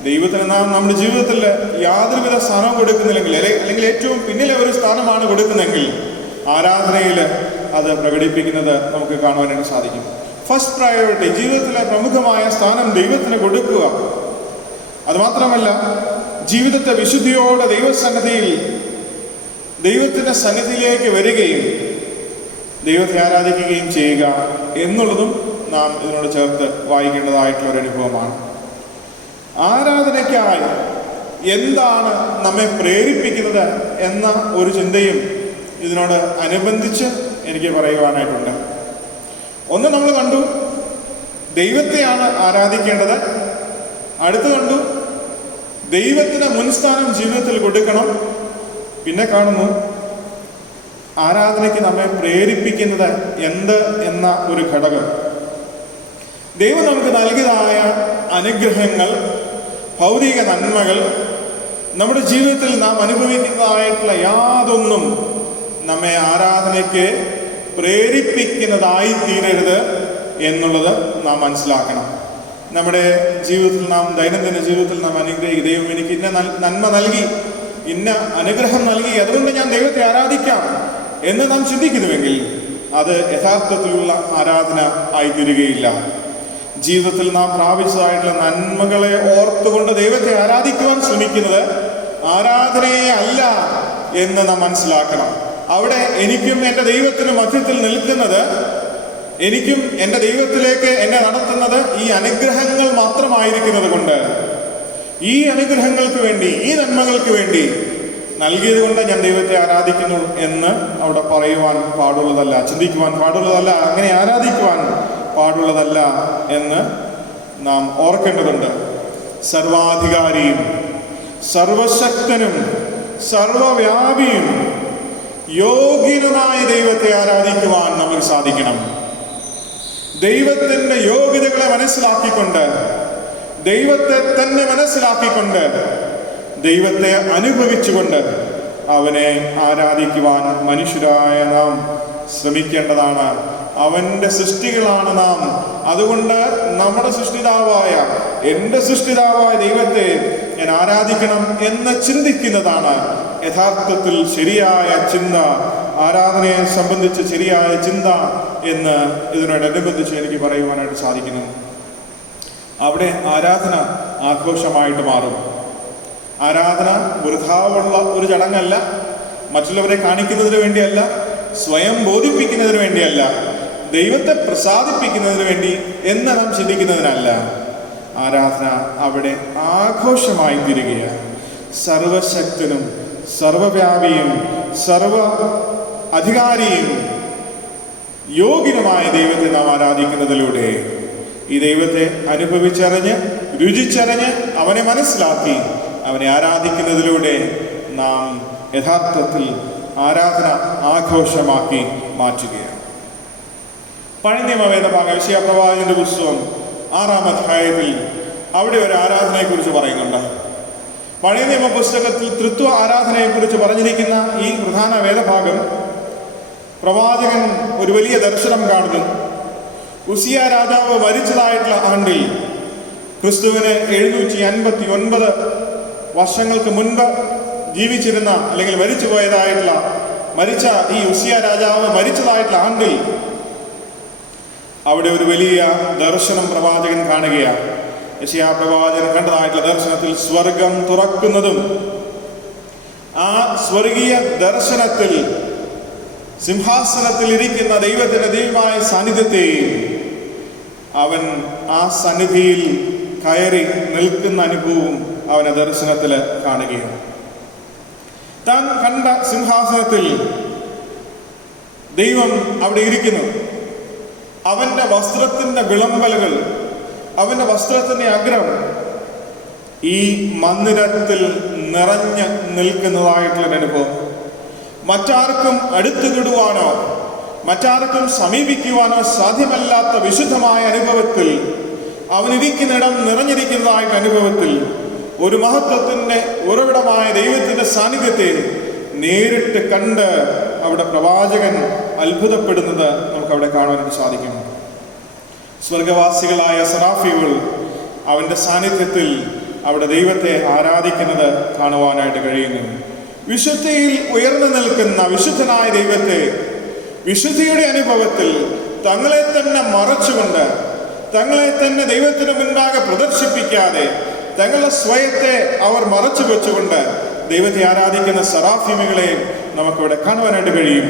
ദൈവത്തിന് നാം നമ്മുടെ ജീവിതത്തിൽ യാതൊരുവിധ സ്ഥാനവും കൊടുക്കുന്നില്ലെങ്കിൽ, അല്ലെങ്കിൽ ഏറ്റവും പിന്നിലെ ഒരു സ്ഥാനമാണ് കൊടുക്കുന്നതെങ്കിൽ ആരാധനയിൽ അത് പ്രകടിപ്പിക്കുന്നത് നമുക്ക് കാണുവാനായിട്ട് സാധിക്കും. ഫസ്റ്റ് പ്രയോറിറ്റി, ജീവിതത്തിലെ പ്രമുഖമായ സ്ഥാനം ദൈവത്തിന് കൊടുക്കുക. അതുമാത്രമല്ല, ജീവിതത്തെ വിശുദ്ധിയോടെ ദൈവത്തിൻ്റെ സന്നിധിയിലേക്ക് വരികയും ദൈവത്തെ ആരാധിക്കുകയും ചെയ്യുക എന്നുള്ളതും നാം ഇതിനോട് ചേർത്ത് വായിക്കേണ്ടതായിട്ടുള്ള ഒരു അനുഭവമാണ്. ആരാധനയ്ക്കായി എന്താണ് നമ്മെ പ്രേരിപ്പിക്കുന്നത് എന്ന ഒരു ചിന്തയും ഇതിനോട് അനുബന്ധിച്ച് എനിക്ക് പറയുവാനായിട്ടുണ്ട്. ഒന്ന്, നമ്മൾ കണ്ടു ദൈവത്തെയാണ് ആരാധിക്കേണ്ടത്. അടുത്ത് കണ്ടു ദൈവത്തിന് മുൻസ്ഥാനം ജീവിതത്തിൽ കൊടുക്കണം. പിന്നെ കാണുന്നു ആരാധനയ്ക്ക് നമ്മെ പ്രേരിപ്പിക്കുന്നത് എന്ത് എന്ന ഒരു ഘടകം. ദൈവം നമുക്ക് നൽകിയതായ അനുഗ്രഹങ്ങൾ, ഭൗതിക നന്മകൾ, നമ്മുടെ ജീവിതത്തിൽ നാം അനുഭവിക്കുന്നതായിട്ടുള്ള യാതൊന്നും നമ്മെ ആരാധനയ്ക്ക് പ്രേരിപ്പിക്കുന്നതായി തീരരുത് എന്നുള്ളത് നാം മനസ്സിലാക്കണം. നമ്മുടെ ജീവിതത്തിൽ നാം ദൈനംദിന ജീവിതത്തിൽ നാം അനുഗ്രഹിക്കും. ദൈവം എനിക്ക് ഇന്ന നന്മ നൽകി, ഇന്ന അനുഗ്രഹം നൽകി, അതുകൊണ്ട് ഞാൻ ദൈവത്തെ ആരാധിക്കാം എന്ന് നാം ചിന്തിക്കുന്നുവെങ്കിൽ അത് യഥാർത്ഥത്തിലുള്ള ആരാധന ആയിത്തീരുകയില്ല. ജീവിതത്തിൽ നാം പ്രാപിച്ചതായിട്ടുള്ള നന്മകളെ ഓർത്തുകൊണ്ട് ദൈവത്തെ ആരാധിക്കുവാൻ ശ്രമിക്കുന്നത് ആരാധനയെ അല്ല എന്ന് നാം മനസ്സിലാക്കണം. അവിടെ എനിക്കും എൻ്റെ ദൈവത്തിനും മധ്യത്തിൽ നിൽക്കുന്നത്, എനിക്കും എൻ്റെ ദൈവത്തിലേക്ക് എന്നെ നടത്തുന്നത് ഈ അനുഗ്രഹങ്ങൾ മാത്രമായിരിക്കുന്നത് കൊണ്ട്, ഈ അനുഗ്രഹങ്ങൾക്ക് വേണ്ടി, ഈ നന്മകൾക്ക് വേണ്ടി നൽകിയത് കൊണ്ട് ഞാൻ ദൈവത്തെ ആരാധിക്കുന്നു എന്ന് അവിടെ പറയുവാൻ പാടുള്ളതല്ല, ചിന്തിക്കുവാൻ പാടുള്ളതല്ല, അങ്ങനെ ആരാധിക്കുവാൻ പാടുള്ളതല്ല എന്ന് നാം ഓർക്കേണ്ടതുണ്ട്. സർവാധികാരിയും സർവശക്തനും സർവവ്യാപിയും യോഗ്യനുമായ ദൈവത്തെ ആരാധിക്കുവാൻ നമുക്ക് സാധിക്കണം. ദൈവത്തിൻ്റെ യോഗ്യതകളെ മനസ്സിലാക്കിക്കൊണ്ട്, ദൈവത്തെ തന്നെ മനസ്സിലാക്കിക്കൊണ്ട്, ദൈവത്തെ അനുഭവിച്ചുകൊണ്ട് അവനെ ആരാധിക്കുവാൻ മനുഷ്യരായ നാം ശ്രമിക്കേണ്ടതാണ്. അവൻ്റെ സൃഷ്ടികളാണ് നാം. അതുകൊണ്ട് നമ്മുടെ സൃഷ്ടിതാവായ, എൻ്റെ സൃഷ്ടിതാവായ ദൈവത്തെ ഞാൻ ആരാധിക്കണം എന്ന് ചിന്തിക്കുന്നതാണ് യഥാർത്ഥത്തിൽ ശരിയായ ചിന്ത, ആരാധനയെ സംബന്ധിച്ച് ശരിയായ ചിന്ത എന്ന് ഇതിനോടനുബന്ധിച്ച് എനിക്ക് പറയുവാനായിട്ട് സാധിക്കുന്നു. അവിടെ ആരാധന ആഘോഷമായിട്ട് മാറും. ആരാധന വൃഥാവുള്ള ഒരു ചടങ്ങല്ല, മറ്റുള്ളവരെ കാണിക്കുന്നതിന് വേണ്ടിയല്ല, സ്വയം ബോധിപ്പിക്കുന്നതിന് വേണ്ടിയല്ല, ദൈവത്തെ പ്രസാദിപ്പിക്കുന്നതിന് വേണ്ടി എന്ന് നാം ചിന്തിക്കുന്നതിനല്ല. ആരാധന അവിടെ ആഘോഷമായി തീരുകയാണ്. സർവശക്തനും സർവവ്യാപിയും സർവ അധികാരിയും യോഗ്യനുമായ ദൈവത്തെ നാം ആരാധിക്കുന്നതിലൂടെ, ഈ ദൈവത്തെ അനുഭവിച്ചറിഞ്ഞ് രുചിച്ചറിഞ്ഞ് അവനെ മനസ്സിലാക്കി അവനെ ആരാധിക്കുന്നതിലൂടെ നാം യഥാർത്ഥത്തിൽ ആരാധന ആഘോഷമാക്കി മാറ്റുകയാണ്. പഴയ നിയമ വേദഭാഗം യെശയ്യാ പ്രവാചകന്റെ പുസ്തകം 6-ാം അധ്യായത്തിൽ അവിടെ ഒരു ആരാധനയെക്കുറിച്ച് പറയുന്നുണ്ട്. പഴയ നിയമ പുസ്തകത്തിൽ തൃത്വ ആരാധനയെക്കുറിച്ച് പറഞ്ഞിരിക്കുന്ന ഈ പ്രധാന വേദഭാഗം, പ്രവാചകൻ ഒരു വലിയ ദർശനം കാണുന്നു. ഉസിയ രാജാവ് മരിച്ചതായിട്ടുള്ള ആണ്ടിൽ, ക്രിസ്തുവിന് 759 വർഷങ്ങൾക്ക് മുൻപ് ജീവിച്ചിരുന്ന അല്ലെങ്കിൽ മരിച്ച ഈ ഉസിയ രാജാവ് മരിച്ചതായിട്ടുള്ള ആണ്ടിൽ അവിടെ ഒരു വലിയ ദർശനം പ്രവാചകൻ കാണുകയാണ്. യെശയ്യാ പ്രവാചകൻ കണ്ടതായിട്ടുള്ള ദർശനത്തിൽ സ്വർഗം തുറക്കുന്നതും, ആ സ്വർഗീയ ദർശനത്തിൽ സിംഹാസനത്തിൽ ഇരിക്കുന്ന ദൈവത്തിന്റെ ദൈവമായ സാന്നിധ്യത്തെയും അവൻ ആ സന്നിധിയിൽ കയറി നിൽക്കുന്ന അനുഭവവും അവനെ ദർശനത്തിൽ കാണുകയാണ്. താൻ കണ്ട സിംഹാസനത്തിൽ ദൈവം അവിടെ ഇരിക്കുന്നു. അവന്റെ വസ്ത്രത്തിന്റെ വിളമ്പലുകൾ, അവന്റെ വസ്ത്രത്തിന്റെ അഗ്രം ഈ മന്ദിരത്തിൽ നിറഞ്ഞ് നിൽക്കുന്നതായിട്ടുള്ള അനുഭവം. മറ്റാർക്കും അടുത്തുകിടുവാനോ മറ്റാർക്കും സമീപിക്കുവാനോ സാധ്യമല്ലാത്ത വിശുദ്ധമായ അനുഭവത്തിൽ, അവനിരിക്കുന്നിടം നിറഞ്ഞിരിക്കുന്നതായിട്ട് അനുഭവത്തിൽ, ഒരു മഹത്വത്തിന്റെ ഉറവിടമായ ദൈവത്തിന്റെ സാന്നിധ്യത്തെ നേരിട്ട് കണ്ട് അവിടെ പ്രവാചകൻ അത്ഭുതപ്പെടുന്നത് നമുക്കവിടെ കാണാനായിട്ട് സാധിക്കും. സ്വർഗവാസികളായ സെറാഫീകൾ അവന്റെ സാന്നിധ്യത്തിൽ അവിടെ ദൈവത്തെ ആരാധിക്കുന്നത് കാണുവാനായിട്ട് കഴിയുന്നു. വിശുദ്ധിയിൽ ഉയർന്നു നിൽക്കുന്ന വിശുദ്ധനായ ദൈവത്തെ വിശുദ്ധിയുടെ അനുഭവത്തിൽ തങ്ങളെ തന്നെ മറച്ചുകൊണ്ട്, തങ്ങളെ തന്നെ ദൈവത്തിന് മുൻപാകെ പ്രദർശിപ്പിക്കാതെ, തങ്ങളുടെ സ്വയത്തെ അവർ മറച്ചു വെച്ചുകൊണ്ട് ദൈവത്തെ ആരാധിക്കുന്ന സെറാഫീമുകളെ നമുക്കിവിടെ കാണുവാനായിട്ട് കഴിയും.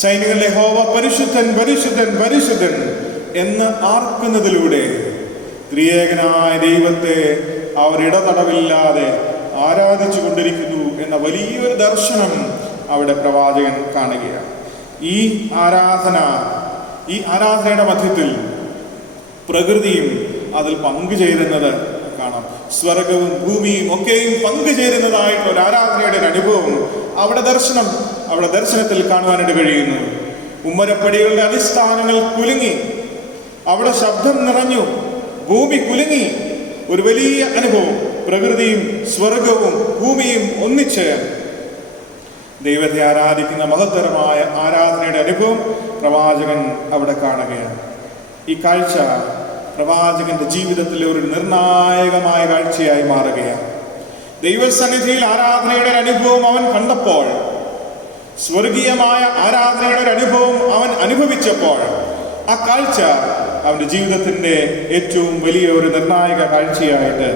സൈനികരുടെ യഹോവ പരിശുദ്ധൻ പരിശുദ്ധൻ പരിശുദ്ധൻ എന്ന് ആർക്കുന്നതിലൂടെ ത്രിയേകനായ ദൈവത്തെ അവർ ഇടതടവില്ലാതെ ആരാധിച്ചു കൊണ്ടിരിക്കുന്നു എന്ന വലിയൊരു ദർശനം അവിടെ പ്രവാചകൻ കാണുകയാണ്. ഈ ആരാധനയുടെ മധ്യത്തിൽ പ്രകൃതിയും അതിൽ പങ്കുചേരുന്നത് കാണാം. സ്വർഗവും ഭൂമിയും ഒക്കെയും പങ്കുചേരുന്നതായിട്ടുള്ള ഒരു ആരാധനയുടെ ഒരു അനുഭവം അവിടെ ദർശനത്തിൽ കാണുവാനായിട്ട് കഴിയുന്നു. ഉമ്മരപ്പടികളുടെ അടിസ്ഥാനങ്ങൾ കുലുങ്ങി, അവിടെ ശബ്ദം നിറഞ്ഞു, ഭൂമി കുലുങ്ങി. ഒരു വലിയ അനുഭവം, പ്രകൃതിയും സ്വർഗവും ഭൂമിയും ഒന്നിച്ച് ദൈവത്തെ ആരാധിക്കുന്ന മഹത്തരമായ ആരാധനയുടെ അനുഭവം പ്രവാചകൻ അവിടെ കാണുകയാണ്. ഈ കാഴ്ച പ്രവാചകന്റെ ജീവിതത്തിലെ ഒരു നിർണായകമായ കാഴ്ചയായി മാറുകയാണ്. ദൈവസന്നിധിയിൽ ആരാധനയുടെ ഒരു അനുഭവം അവൻ കണ്ടപ്പോൾ, സ്വർഗീയമായ ആരാധനയുടെ ഒരു അനുഭവം അവൻ അനുഭവിച്ചപ്പോൾ, ആ കാഴ്ച അവൻ്റെ ജീവിതത്തിൻ്റെ ഏറ്റവും വലിയ ഒരു നിർണായക കാഴ്ചയായിട്ട്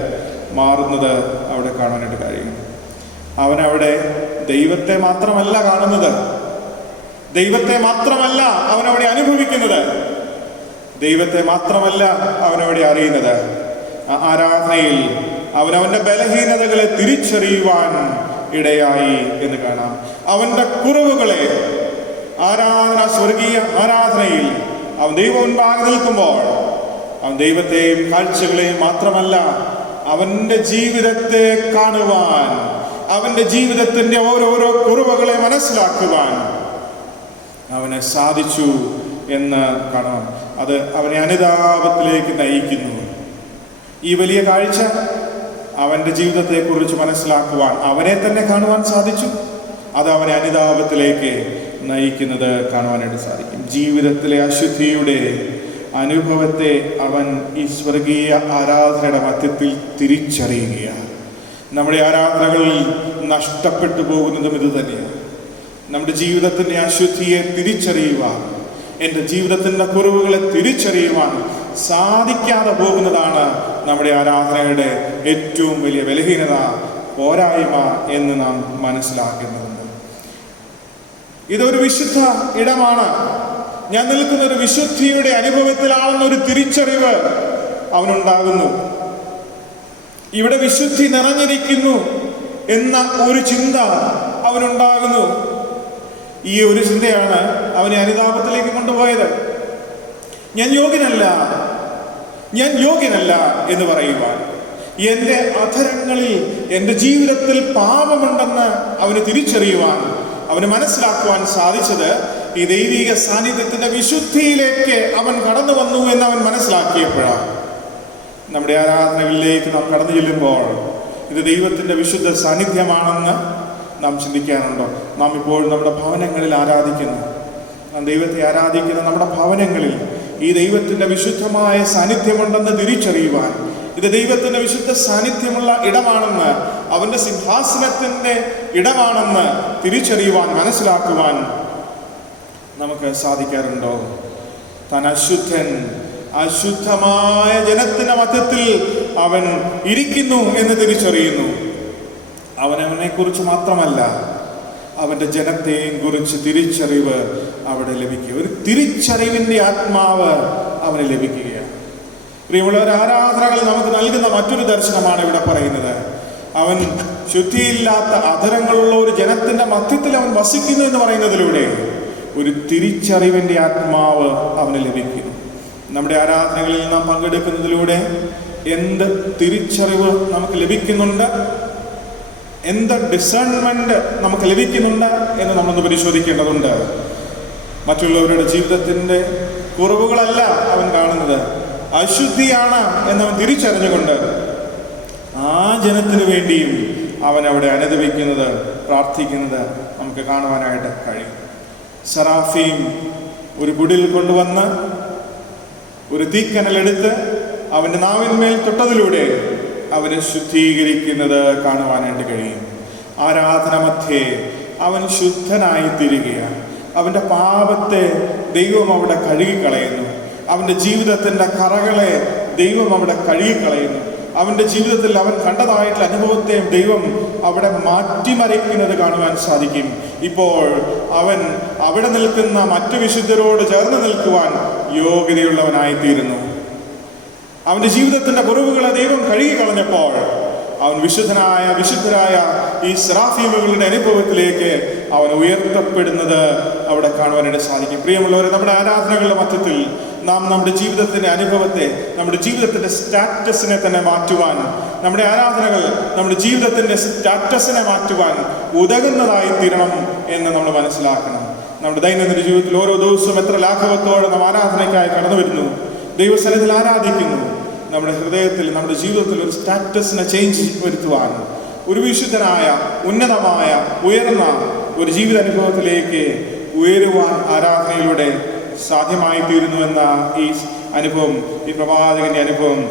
മാറുന്നത് അവിടെ കാണാനായിട്ട് കഴിയും. അവനവിടെ ദൈവത്തെ മാത്രമല്ല കാണുന്നത്, ദൈവത്തെ മാത്രമല്ല അവനവിടെ അനുഭവിക്കുന്നത്, ദൈവത്തെ മാത്രമല്ല അവനവിടെ അറിയുന്നത്. ആ ആരാധനയിൽ അവനവൻ്റെ ബലഹീനതകളെ തിരിച്ചറിയുവാൻ ഇടയായി എന്ന് കാണാം. അവൻ്റെ കുറവുകളെ സ്വർഗീയ ആരാധനയിൽ അവൻ ദൈവം മുൻപാകെ നിൽക്കുമ്പോൾ അവൻ ദൈവത്തെയും കാഴ്ചകളെയും മാത്രമല്ല അവൻ്റെ ജീവിതത്തെ കാണുവാൻ, അവൻ്റെ ജീവിതത്തിൻ്റെ ഓരോരോ കുറവുകളെ മനസ്സിലാക്കുവാൻ അവന് സാധിച്ചു എന്ന് കാണാം. അത് അവനെ അനുതാപത്തിലേക്ക് നയിക്കുന്നു. ഈ വലിയ കാഴ്ച അവൻ്റെ ജീവിതത്തെക്കുറിച്ച് മനസ്സിലാക്കുവാൻ, അവനെ തന്നെ കാണുവാൻ സാധിച്ചു. അത് അവനെ അനുതാപത്തിലേക്ക് നയിക്കുന്നത് കാണുവാനായിട്ട് സാധിക്കും. ജീവിതത്തിലെ അശുദ്ധിയുടെ അനുഭവത്തെ അവൻ ഈ സ്വർഗീയ ആരാധനയുടെ മധ്യത്തിൽ തിരിച്ചറിയുകയാണ്. നമ്മുടെ ആരാധനകളിൽ നഷ്ടപ്പെട്ടു പോകുന്നതും ഇത് തന്നെയാണ്. നമ്മുടെ ജീവിതത്തിൻ്റെ അശുദ്ധിയെ തിരിച്ചറിയുവാൻ, എൻ്റെ ജീവിതത്തിൻ്റെ കുറവുകളെ തിരിച്ചറിയുവാൻ സാധിക്കാതെ പോകുന്നതാണ് നമ്മുടെ ആരാധനയുടെ ഏറ്റവും വലിയ ബലഹീനത, പോരായ്മ എന്ന് നാം മനസ്സിലാക്കുന്നുണ്ട്. ഇതൊരു വിശുദ്ധ ഇടമാണ്, ഞാൻ നിൽക്കുന്ന ഒരു വിശുദ്ധിയുടെ അനുഭവത്തിലാണെന്നൊരു തിരിച്ചറിവ് അവനുണ്ടാകുന്നു. ഇവിടെ വിശുദ്ധി നിറഞ്ഞിരിക്കുന്നു എന്ന ഒരു ചിന്ത അവനുണ്ടാകുന്നു. ഈ ഒരു ചിന്തയാണ് അവനെ അനുതാപത്തിലേക്ക് കൊണ്ടുപോയത്. ഞാൻ യോഗ്യനല്ല എന്ന് പറയുവാൻ, എൻ്റെ അധരങ്ങളിൽ എൻ്റെ ജീവിതത്തിൽ പാപമുണ്ടെന്ന് അവന് തിരിച്ചറിയുവാൻ, അവന് മനസ്സിലാക്കുവാൻ സാധിച്ചത് ഈ ദൈവിക സാന്നിധ്യത്തിൻ്റെ വിശുദ്ധിയിലേക്ക് അവൻ കടന്നു വന്നു എന്ന് അവൻ മനസ്സിലാക്കിയപ്പോഴാണ്. നമ്മുടെ ആരാധനകളിലേക്ക് നാം കടന്നു ചെല്ലുമ്പോൾ ഇത് ദൈവത്തിൻ്റെ വിശുദ്ധ സാന്നിധ്യമാണെന്ന് നാം ചിന്തിക്കാറുണ്ടോ? നാം ഇപ്പോൾ നമ്മുടെ ഭവനങ്ങളിൽ ആരാധിക്കുന്നു, നാം ദൈവത്തെ ആരാധിക്കുന്ന നമ്മുടെ ഭവനങ്ങളിൽ ഈ ദൈവത്തിൻ്റെ വിശുദ്ധമായ സാന്നിധ്യമുണ്ടെന്ന് തിരിച്ചറിയുവാൻ, ഇത് ദൈവത്തിൻ്റെ വിശുദ്ധ സാന്നിധ്യമുള്ള ഇടമാണെന്ന്, അവൻ്റെ സിംഹാസനത്തിൻ്റെ ഇടമാണെന്ന് തിരിച്ചറിയുവാൻ, മനസ്സിലാക്കുവാൻ നമുക്ക് സാധിക്കാറുണ്ടോ? താൻ അശുദ്ധമായ ജനത്തിൻ്റെ മധ്യത്തിൽ അവൻ ഇരിക്കുന്നു എന്ന് തിരിച്ചറിയുന്നു. അവനവനെക്കുറിച്ച് മാത്രമല്ല, അവൻ്റെ ജനത്തെയും കുറിച്ച് തിരിച്ചറിവ് അവിടെ ലഭിക്കുക. ഒരു തിരിച്ചറിവിൻ്റെ ആത്മാവ് അവന് ലഭിക്കുകയാണ്. പ്രിയമുള്ളവർ, ആരാധനകൾ നമുക്ക് നൽകുന്ന മറ്റൊരു ദർശനമാണ് ഇവിടെ പറയുന്നത്. അവൻ ശുദ്ധിയില്ലാത്ത അധരങ്ങളുള്ള ഒരു ജനത്തിൻ്റെ മധ്യത്തിൽ അവൻ വസിക്കുന്നു എന്ന് പറയുന്നതിലൂടെ ഒരു തിരിച്ചറിവിൻ്റെ ആത്മാവ് അവന് ലഭിക്കുന്നു. നമ്മുടെ ആരാധനകളിൽ നാം പങ്കെടുക്കുന്നതിലൂടെ എന്ത് തിരിച്ചറിവ് നമുക്ക് ലഭിക്കുന്നുണ്ട്, എന്ത് ഡിസേൺമെന്റ് നമുക്ക് ലഭിക്കുന്നുണ്ട് എന്ന് നമ്മളൊന്ന് പരിശോധിക്കേണ്ടതുണ്ട്. മറ്റുള്ളവരുടെ ജീവിതത്തിൻ്റെ കുറവുകളല്ല അവൻ കാണുന്നത്, അശുദ്ധിയാണ് എന്നവൻ തിരിച്ചറിഞ്ഞുകൊണ്ട് ആ ജനത്തിനു വേണ്ടിയും അവൻ അവിടെ അനുദപിക്കുന്നത്, പ്രാർത്ഥിക്കുന്നത് നമുക്ക് കാണുവാനായിട്ട് കഴിയും. സറാഫീം ഒരു കുടിൽ കൊണ്ടുവന്ന് ഒരു തീക്കനലെടുത്ത് അവൻ്റെ നാവിന്മേൽ തൊട്ടതിലൂടെ അവനെ ശുദ്ധീകരിക്കുന്നത് കാണുവാനായിട്ട് കഴിയും. ആരാധന മധ്യേ അവൻ ശുദ്ധനായി തീരുകയാണ്. അവൻ്റെ പാപത്തെ ദൈവം അവിടെ കഴുകിക്കളയുന്നു. അവൻ്റെ ജീവിതത്തിൻ്റെ കറകളെ ദൈവം അവിടെ കഴുകിക്കളയുന്നു. അവൻ്റെ ജീവിതത്തിൽ അവൻ കണ്ടതായിട്ടുള്ള അനുഭവത്തെ ദൈവം അവിടെ മാറ്റിമറിക്കുന്നത് കാണുവാൻ സാധിക്കും. ഇപ്പോൾ അവൻ അവിടെ നിൽക്കുന്ന മറ്റു വിശുദ്ധരോട് ചേർന്ന് നിൽക്കുവാൻ യോഗ്യതയുള്ളവനായിത്തീരുന്നു. അവൻ്റെ ജീവിതത്തിൻ്റെ കുറവുകളെ ദൈവം കഴുകിക്കളഞ്ഞപ്പോൾ അവൻ വിശുദ്ധരായ ഈ സെറാഫീമുകളുടെ അനുഭവത്തിലേക്ക് അവൻ ഉയർത്തപ്പെടുന്നത് അവിടെ കാണുവാനായിട്ട് സാധിക്കും. പ്രിയമുള്ളവരെ, നമ്മുടെ ആരാധനകളുടെ മധ്യത്തിൽ നാം നമ്മുടെ ജീവിതത്തിൻ്റെ അനുഭവത്തെ, നമ്മുടെ ജീവിതത്തിൻ്റെ സ്റ്റാറ്റസിനെ തന്നെ മാറ്റുവാൻ, നമ്മുടെ ആരാധനകൾ നമ്മുടെ ജീവിതത്തിൻ്റെ സ്റ്റാറ്റസിനെ മാറ്റുവാൻ ഉതകുന്നതായി തീരണം എന്ന് നമ്മൾ മനസ്സിലാക്കണം. നമ്മുടെ ദൈനംദിന ജീവിതത്തിൽ ഓരോ ദിവസവും എത്ര ലാഘവത്തോടെ നാം ആരാധനയ്ക്കായി കടന്നു വരുന്നു, ദൈവസന്നിധിയിൽ ആരാധിക്കുന്നു. നമ്മുടെ ഹൃദയത്തിൽ, നമ്മുടെ ജീവിതത്തിൽ ഒരു സ്റ്റാറ്റസിനെ ചേഞ്ച് വരുത്തുവാൻ, ഒരു വിശുദ്ധനായ, ഉന്നതമായ, ഉയർന്ന ഒരു ജീവിതാനുഭവത്തിലേക്ക് ഉയരുവാൻ ആരാധനയിലൂടെ സാധ്യമായി തീരുന്നു എന്ന ഈ അനുഭവം, ഈ പ്രവാചകന്റെ അനുഭവം,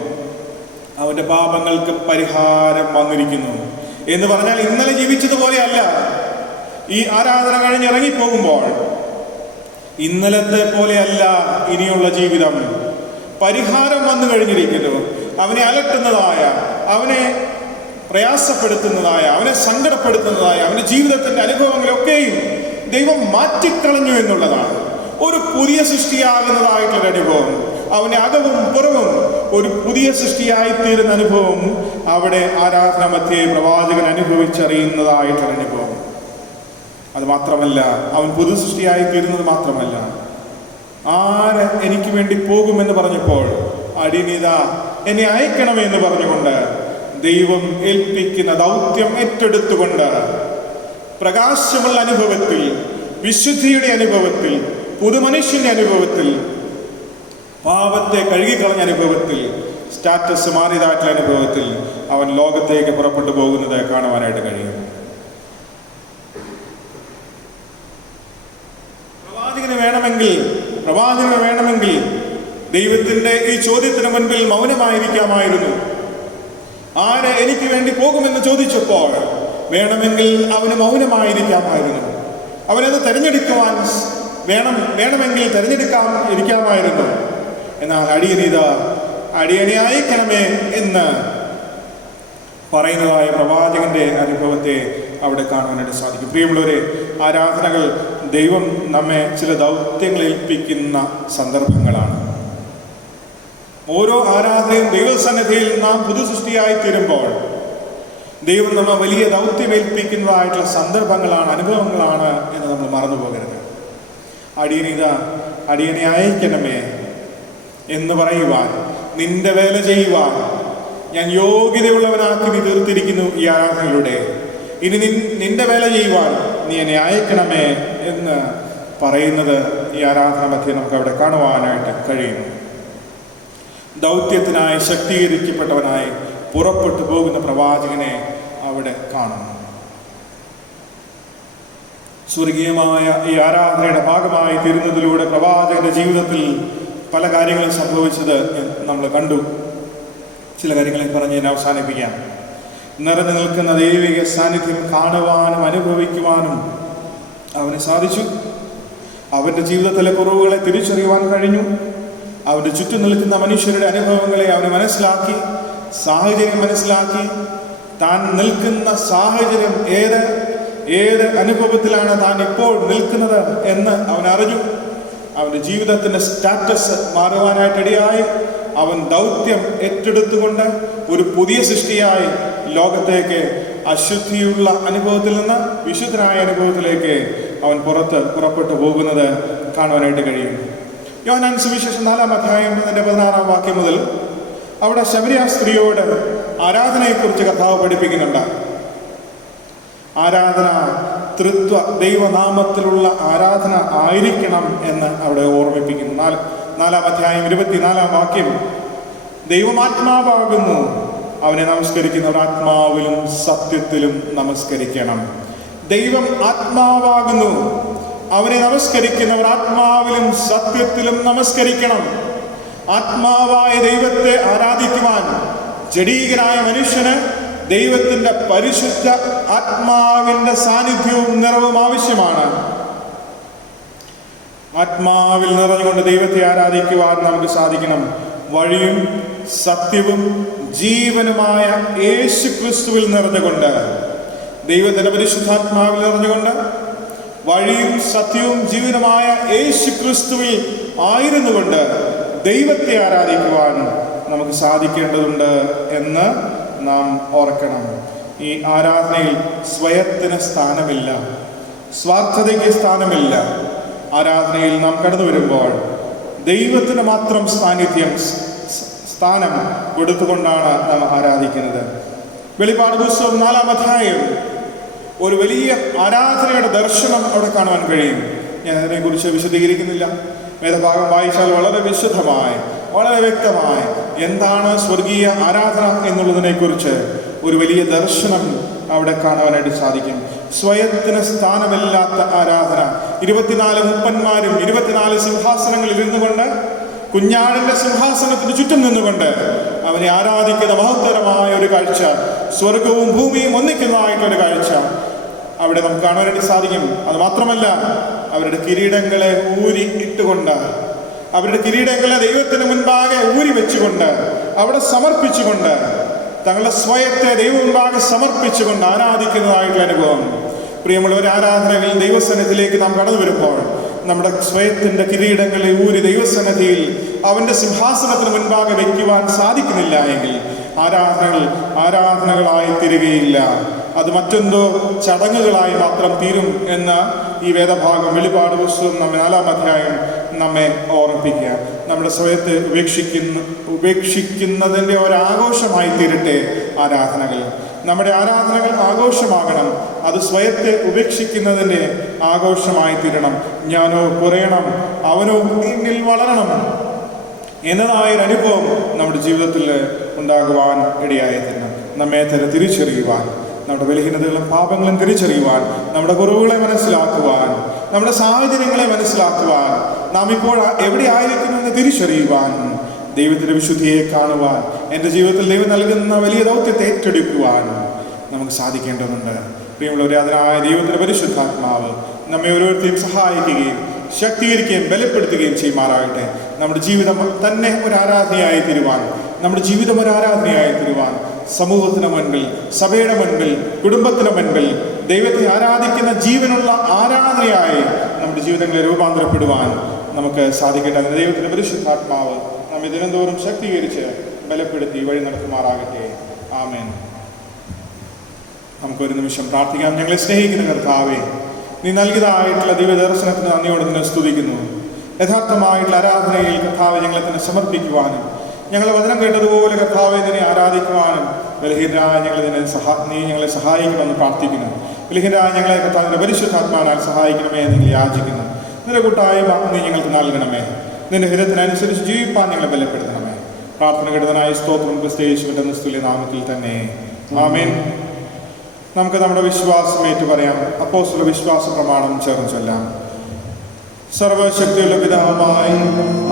അവന്റെ പാപങ്ങൾക്ക് പരിഹാരം വന്നിരിക്കുന്നു എന്ന് പറഞ്ഞാൽ ഇന്നലെ ജീവിച്ചതുപോലെയല്ല. ഈ ആരാധന കഴിഞ്ഞിറങ്ങിപ്പോകുമ്പോൾ ഇന്നലത്തെ പോലെയല്ല ഇനിയുള്ള ജീവിതം. പരിഹാരം വന്നു കഴിഞ്ഞിരിക്കുന്നു. അവനെ അലട്ടുന്നതായ, അവനെ പ്രയാസപ്പെടുത്തുന്നതായ, അവനെ സങ്കടപ്പെടുത്തുന്നതായ അവന്റെ ജീവിതത്തിന്റെ അനുഭവങ്ങളൊക്കെയും ദൈവം മാറ്റിക്കളഞ്ഞു എന്നുള്ളതാണ്. ഒരു പുതിയ സൃഷ്ടിയാകുന്നതായിട്ടുള്ള അനുഭവം, അവന്റെ അകവും പുറവും ഒരു പുതിയ സൃഷ്ടിയായിത്തീരുന്ന അനുഭവം അവിടെ ആരാധന മധ്യേ പ്രവാചകൻ അനുഭവിച്ചറിയുന്നതായിട്ടുള്ള അനുഭവം. അത് മാത്രമല്ല, അവൻ പുതു സൃഷ്ടിയായിത്തീരുന്നത് മാത്രമല്ല, ആര് എനിക്ക് വേണ്ടി പോകുമെന്ന് പറഞ്ഞപ്പോൾ അടിയനിതാ എന്നെ അയക്കണമെന്ന് പറഞ്ഞുകൊണ്ട് ദൈവം ഏൽപ്പിക്കുന്ന ദൗത്യം ഏറ്റെടുത്തുകൊണ്ട് പ്രകാശമുള്ള അനുഭവത്തിൽ, വിശുദ്ധിയുടെ അനുഭവത്തിൽ, പുതുമനുഷ്യന്റെ അനുഭവത്തിൽ, പാപത്തെ കഴുകിക്കളഞ്ഞ അനുഭവത്തിൽ, സ്റ്റാറ്റസ് മാറിയതായിട്ടുള്ള അനുഭവത്തിൽ അവൻ ലോകത്തേക്ക് പുറപ്പെട്ടു പോകുന്നത് കാണുവാനായിട്ട് കഴിയും. പ്രവാചകന് വേണമെങ്കിൽ ദൈവത്തിന്റെ ഈ ചോദ്യത്തിന് മുൻപിൽ മൗനമായിരിക്കാമായിരുന്നു. ആര് എനിക്ക് വേണ്ടി പോകുമെന്ന് ചോദിച്ചപ്പോൾ വേണമെങ്കിൽ അവന് മൗനമായിരിക്കാമായിരുന്നു. അവനത് തെരഞ്ഞെടുക്കുവാൻ വേണമെങ്കിൽ ഇരിക്കാമായിരുന്നു. എന്നാൽ അടിയനെ അയക്കണമേ എന്ന് പറയുന്നതായ പ്രവാചകന്റെ അനുഭവത്തെ അവിടെ കാണുവാനായിട്ട് സാധിക്കും. പ്രിയമുള്ളവരെ, ആരാധനകൾ ദൈവം നമ്മെ ചില ദൗത്യങ്ങൾ ഏൽപ്പിക്കുന്ന സന്ദർഭങ്ങളാണ്. ഓരോ ആരാധനയും ദൈവസന്നിധിയിൽ നാം പുതു സൃഷ്ടിയായി തീരുമ്പോൾ ദൈവം നമ്മെ വലിയ ദൗത്യമേൽപ്പിക്കുന്നതായിട്ടുള്ള സന്ദർഭങ്ങളാണ്, അനുഭവങ്ങളാണ് എന്ന് നമ്മൾ മറന്നു പോകരുത്. അടിയനെ അയക്കണമേ എന്ന് പറയുവാൻ, നിന്റെ വേല ചെയ്യുവാൻ ഞാൻ യോഗ്യതയുള്ളവനാക്കി നീ തീർത്തിരിക്കുന്നു ഈ ആരാധനയിലൂടെ. ഇനി നിന്റെ വേല ചെയ്യുവാൻ നീ എന്നെ അയക്കണമേ എന്ന് പറയുന്നത് ഈ ആരാധന മധ്യേ നമുക്ക് അവിടെ കാണുവാനായിട്ട് കഴിയുന്നു. ദൗത്യത്തിനായി ശക്തീകരിക്കപ്പെട്ടവനായി പുറപ്പെട്ടു പോകുന്ന പ്രവാചകനെ അവിടെ കാണുന്നു. സ്വർഗീയമായ ഈ ആരാധനയുടെ ഭാഗമായി തീരുന്നതിലൂടെ പ്രവാചകന്റെ ജീവിതത്തിൽ പല കാര്യങ്ങളും സംഭവിച്ചത് നമ്മൾ കണ്ടു. ചില കാര്യങ്ങളെ പറഞ്ഞ് ഞാൻ അവസാനിപ്പിക്കാം. നിറഞ്ഞു നിൽക്കുന്ന ദൈവിക സാന്നിധ്യം കാണുവാനും അനുഭവിക്കുവാനും അവന് സാധിച്ചു. അവന്റെ ജീവിതത്തിലെ കുറവുകളെ തിരിച്ചറിയുവാൻ കഴിഞ്ഞു. അവന്റെ ചുറ്റും നിൽക്കുന്ന മനുഷ്യരുടെ അനുഭവങ്ങളെ അവന് മനസ്സിലാക്കി, സാഹചര്യം മനസ്സിലാക്കി, താൻ നിൽക്കുന്ന സാഹചര്യം ഏത് അനുഭവത്തിലാണ് താൻ ഇപ്പോൾ നിൽക്കുന്നത് എന്ന് അവൻ അറിഞ്ഞു. അവന്റെ ജീവിതത്തിന്റെ സ്റ്റാറ്റസ് മാറുവാനായിട്ടിടയായി. അവൻ ദൗത്യം ഏറ്റെടുത്തുകൊണ്ട് ഒരു പുതിയ സൃഷ്ടിയായി ലോകത്തേക്ക് അശുദ്ധിയുള്ള അനുഭവത്തിൽ നിന്ന് വിശുദ്ധനായ അനുഭവത്തിലേക്ക് അവൻ പുറപ്പെട്ടു പോകുന്നത് കാണുവാനായിട്ട് കഴിയും. യോഹന്നാൻ സുവിശേഷം 4-ാം അധ്യായം 16-ാം വാക്യം മുതൽ അവിടെ ശമരിയ സ്ത്രീയോട് ആരാധനയെക്കുറിച്ച് കർത്താവ് പഠിപ്പിക്കുന്നുണ്ട്. ആരാധന ത്രിത്വ ദൈവനാമത്തിലുള്ള ആരാധന ആയിരിക്കണം എന്ന് അവിടെ ഓർമ്മിപ്പിക്കുന്നു. 4-ാം അധ്യായം 24-ാം വാക്യം, ദൈവമാത്മാവാകുന്നു, അവനെ നമസ്കരിക്കുന്നവർ ആത്മാവിലും സത്യത്തിലും നമസ്കരിക്കണം. ദൈവം ആത്മാവാകുന്നു, അവനെ നമസ്കരിക്കുന്നവർ ആത്മാവിലും സത്യത്തിലും നമസ്കരിക്കണം. ആത്മാവായ ദൈവത്തെ ആരാധിക്കുവാൻ ജഡീകനായ മനുഷ്യന് ദൈവത്തിന്റെ പരിശുദ്ധ ആത്മാവിന്റെ സാന്നിധ്യവും നിറവും ആവശ്യമാണ്. ആത്മാവിൽ നിറഞ്ഞുകൊണ്ട് ദൈവത്തെ ആരാധിക്കുവാൻ നമുക്ക് സാധിക്കണം. വഴിയും സത്യവും ജീവനുമായ യേശു ക്രിസ്തുവിൽ നിറഞ്ഞുകൊണ്ട്, ദൈവത്തിന്റെ പരിശുദ്ധാത്മാവിൽ നിറഞ്ഞുകൊണ്ട്, വഴിയും സത്യവും ജീവനുമായ യേശു ക്രിസ്തുവിൽ ആയിരുന്നുകൊണ്ട് ദൈവത്തെ ആരാധിക്കുവാൻ നമുക്ക് സാധിക്കേണ്ടതുണ്ട് എന്ന് നാം ഓർക്കണം. ഈ ആരാധനയിൽ സ്വയത്തിന് സ്ഥാനമില്ല, സ്വാർത്ഥതയ്ക്ക് സ്ഥാനമില്ല. ആരാധനയിൽ നാം കടന്നു വരുമ്പോൾ ദൈവത്തിന് മാത്രം സ്ഥാനം കൊടുത്തുകൊണ്ടാണ് നാം ആരാധിക്കുന്നത്. വെളിപ്പാട് പുസ്തകം 4-ാം അധ്യായം ഒരു വലിയ ആരാധനയുടെ ദർശനം അവിടെ കാണുവാൻ കഴിയും. ഞാൻ അതിനെക്കുറിച്ച് വിശദീകരിക്കുന്നില്ല. വേദഭാഗം വായിച്ചാൽ വളരെ വിശുദ്ധമായി, വളരെ വ്യക്തമായി എന്താണ് സ്വർഗീയ ആരാധന എന്നുള്ളതിനെക്കുറിച്ച് ഒരു വലിയ ദർശനം അവിടെ കാണുവാനായിട്ട് സാധിക്കും. സ്വയത്തിന് സ്ഥാനമില്ലാത്ത ആരാധന. 24 മുപ്പന്മാരും 24 സിംഹാസനങ്ങളിൽ ഇരുന്നു കൊണ്ട് കുഞ്ഞാടിന്റെ സിംഹാസനത്തിന് ചുറ്റും നിന്നുകൊണ്ട് അവനെ ആരാധിക്കുന്ന മഹത്തരമായ ഒരു കാഴ്ച, സ്വർഗവും ഭൂമിയും ഒന്നിക്കുന്നതായിട്ടൊരു കാഴ്ച അവിടെ നമുക്ക് കാണാനായിട്ട് സാധിക്കും. അത് മാത്രമല്ല, അവരുടെ കിരീടങ്ങളെ ഊരി ഇട്ടുകൊണ്ട്, അവരുടെ കിരീടങ്ങളെ ദൈവത്തിന് മുൻപാകെ ഊരി വെച്ചുകൊണ്ട്, അവിടെ സമർപ്പിച്ചുകൊണ്ട്, തങ്ങളുടെ സ്വയത്തെ ദൈവം മുൻപാകെ സമർപ്പിച്ചുകൊണ്ട് ആരാധിക്കുന്നതായിട്ടുള്ള അനുഭവം. പ്രിയമുള്ളവർ, ആരാധനകളിൽ ദൈവസന്നിധിയിലേക്ക് നാം കടന്നു വരുമ്പോൾ നമ്മുടെ സ്വയത്തിൻ്റെ കിരീടങ്ങളെ ഊരി ദൈവസന്നിധിയിൽ അവൻ്റെ സിംഹാസനത്തിന് മുൻപാകെ വയ്ക്കുവാൻ സാധിക്കുന്നില്ല എങ്കിൽ ആരാധനകളായി തീരുകയില്ല. അത് മറ്റെന്തോ ചടങ്ങുകളായി മാത്രം തീരും എന്ന ഈ വേദഭാഗം വെളിപാട് പുസ്തകം നമ്മെ 4-ാം അധ്യായം നമ്മെ ഓർമ്മിപ്പിക്കുക. നമ്മുടെ സ്വയത്തെ ഉപേക്ഷിക്കുന്നതിൻ്റെ ഒരാഘോഷമായി തീരട്ടെ ആരാധനകൾ. നമ്മുടെ ആരാധനകൾ ആഘോഷമാകണം. അത് സ്വയത്തെ ഉപേക്ഷിക്കുന്നതിൻ്റെ ആഘോഷമായി തീരണം. ഞാനോ കുറയണം, അവനോ എന്നിൽ വളരണം എന്നതായൊരു അനുഭവം നമ്മുടെ ജീവിതത്തിൽ ഉണ്ടാകുവാൻ ഇടയായി തീരണം. നമ്മെ തന്നെ തിരിച്ചറിയുവാൻ, നമ്മുടെ ബലഹീനതകളും പാപങ്ങളും തിരിച്ചറിയുവാൻ, നമ്മുടെ കുറവുകളെ മനസ്സിലാക്കുവാൻ, നമ്മുടെ സാഹചര്യങ്ങളെ മനസ്സിലാക്കുവാൻ, നാം ഇപ്പോൾ എവിടെ ആയിരിക്കുമെന്ന് തിരിച്ചറിയുവാൻ, ദൈവത്തിൻ്റെ വിശുദ്ധിയെ കാണുവാൻ, എൻ്റെ ജീവിതത്തിൽ ദൈവം നൽകുന്ന വലിയ ദൗത്യത്തെ ഏറ്റെടുക്കുവാൻ നമുക്ക് സാധിക്കേണ്ടതുണ്ട്. പ്രിയമുള്ളവരെ, അതിനായ ദൈവത്തിൻ്റെ പരിശുദ്ധാത്മാവ് നമ്മെ ഓരോരുത്തരെയും സഹായിക്കുകയും ശക്തീകരിക്കുകയും ബലപ്പെടുത്തുകയും ചെയ്യുമാറാകട്ടെ. നമ്മുടെ ജീവിതം തന്നെ ഒരു ആരാധനയായി തീരുവാൻ, നമ്മുടെ ജീവിതം ഒരു ആരാധനയായി തീരുവാൻ, സമൂഹത്തിന് മുൻപിൽ, സഭയുടെ മുൻപിൽ, കുടുംബത്തിന് മുൻപിൽ ദൈവത്തെ ആരാധിക്കുന്ന ജീവനുള്ള ആരാധനയായി നമ്മുടെ ജീവിതങ്ങളെ രൂപാന്തരപ്പെടുവാൻ നമുക്ക് സാധിക്കട്ടെ. അതിന് ദൈവത്തിൻ്റെ പരിശുദ്ധാത്മാവ് നമ്മെ ദിനംതോറും ശക്തീകരിച്ച് ബലപ്പെടുത്തി വഴി നടത്തുമാറാകട്ടെ. ആമേൻ. നമുക്കൊരു നിമിഷം പ്രാർത്ഥിക്കാം. ഞങ്ങളെ സ്നേഹിക്കുന്ന കർത്താവേ, നീ നൽകിയതായിട്ടുള്ള ദിവ്യദർശനത്തിന് നന്ദിയോടെ നിന്നെ സ്തുതിക്കുന്നു. യഥാർത്ഥമായിട്ടുള്ള ആരാധനയിൽ കർത്താവെ ഞങ്ങളെ തന്നെ സമർപ്പിക്കുവാനും, ഞങ്ങളെ വചനം കേട്ടതുപോലെ കർത്താവെ നിന്നെ ആരാധിക്കുവാനും ബലഹീനരായ നീ ഞങ്ങളെ സഹായിക്കണമെന്ന് പ്രാർത്ഥിക്കുന്നു. ബലഹീനരായ ഞങ്ങളെ കർത്താവിൻ്റെ പരിശുദ്ധാത്മാവിനാൽ സഹായിക്കണമേ എന്ന് നിങ്ങൾ യാചിക്കുന്നു. നിന്റെ കൂട്ടായ്മ നീ ഞങ്ങൾക്ക് നൽകണമേ. നിന്റെ ഹിതത്തിനനുസരിച്ച് ജീവിപ്പാൻ ഞങ്ങളെ ബലപ്പെടുത്തണമേ. പ്രാർത്ഥന കേട്ടതിനായി സ്തോത്രം ക്രിസ്തു യേശുവിന്റെ നിസ്തുല്യ നാമത്തിൽ തന്നെ. ആമേൻ. നമുക്ക് നമ്മുടെ വിശ്വാസം ഏറ്റു പറയാം. അപ്പോസ്തല വിശ്വാസ പ്രമാണം ചേർന്ന് ചൊല്ലാം. സർവശക്തിയുള്ള പിതാവായി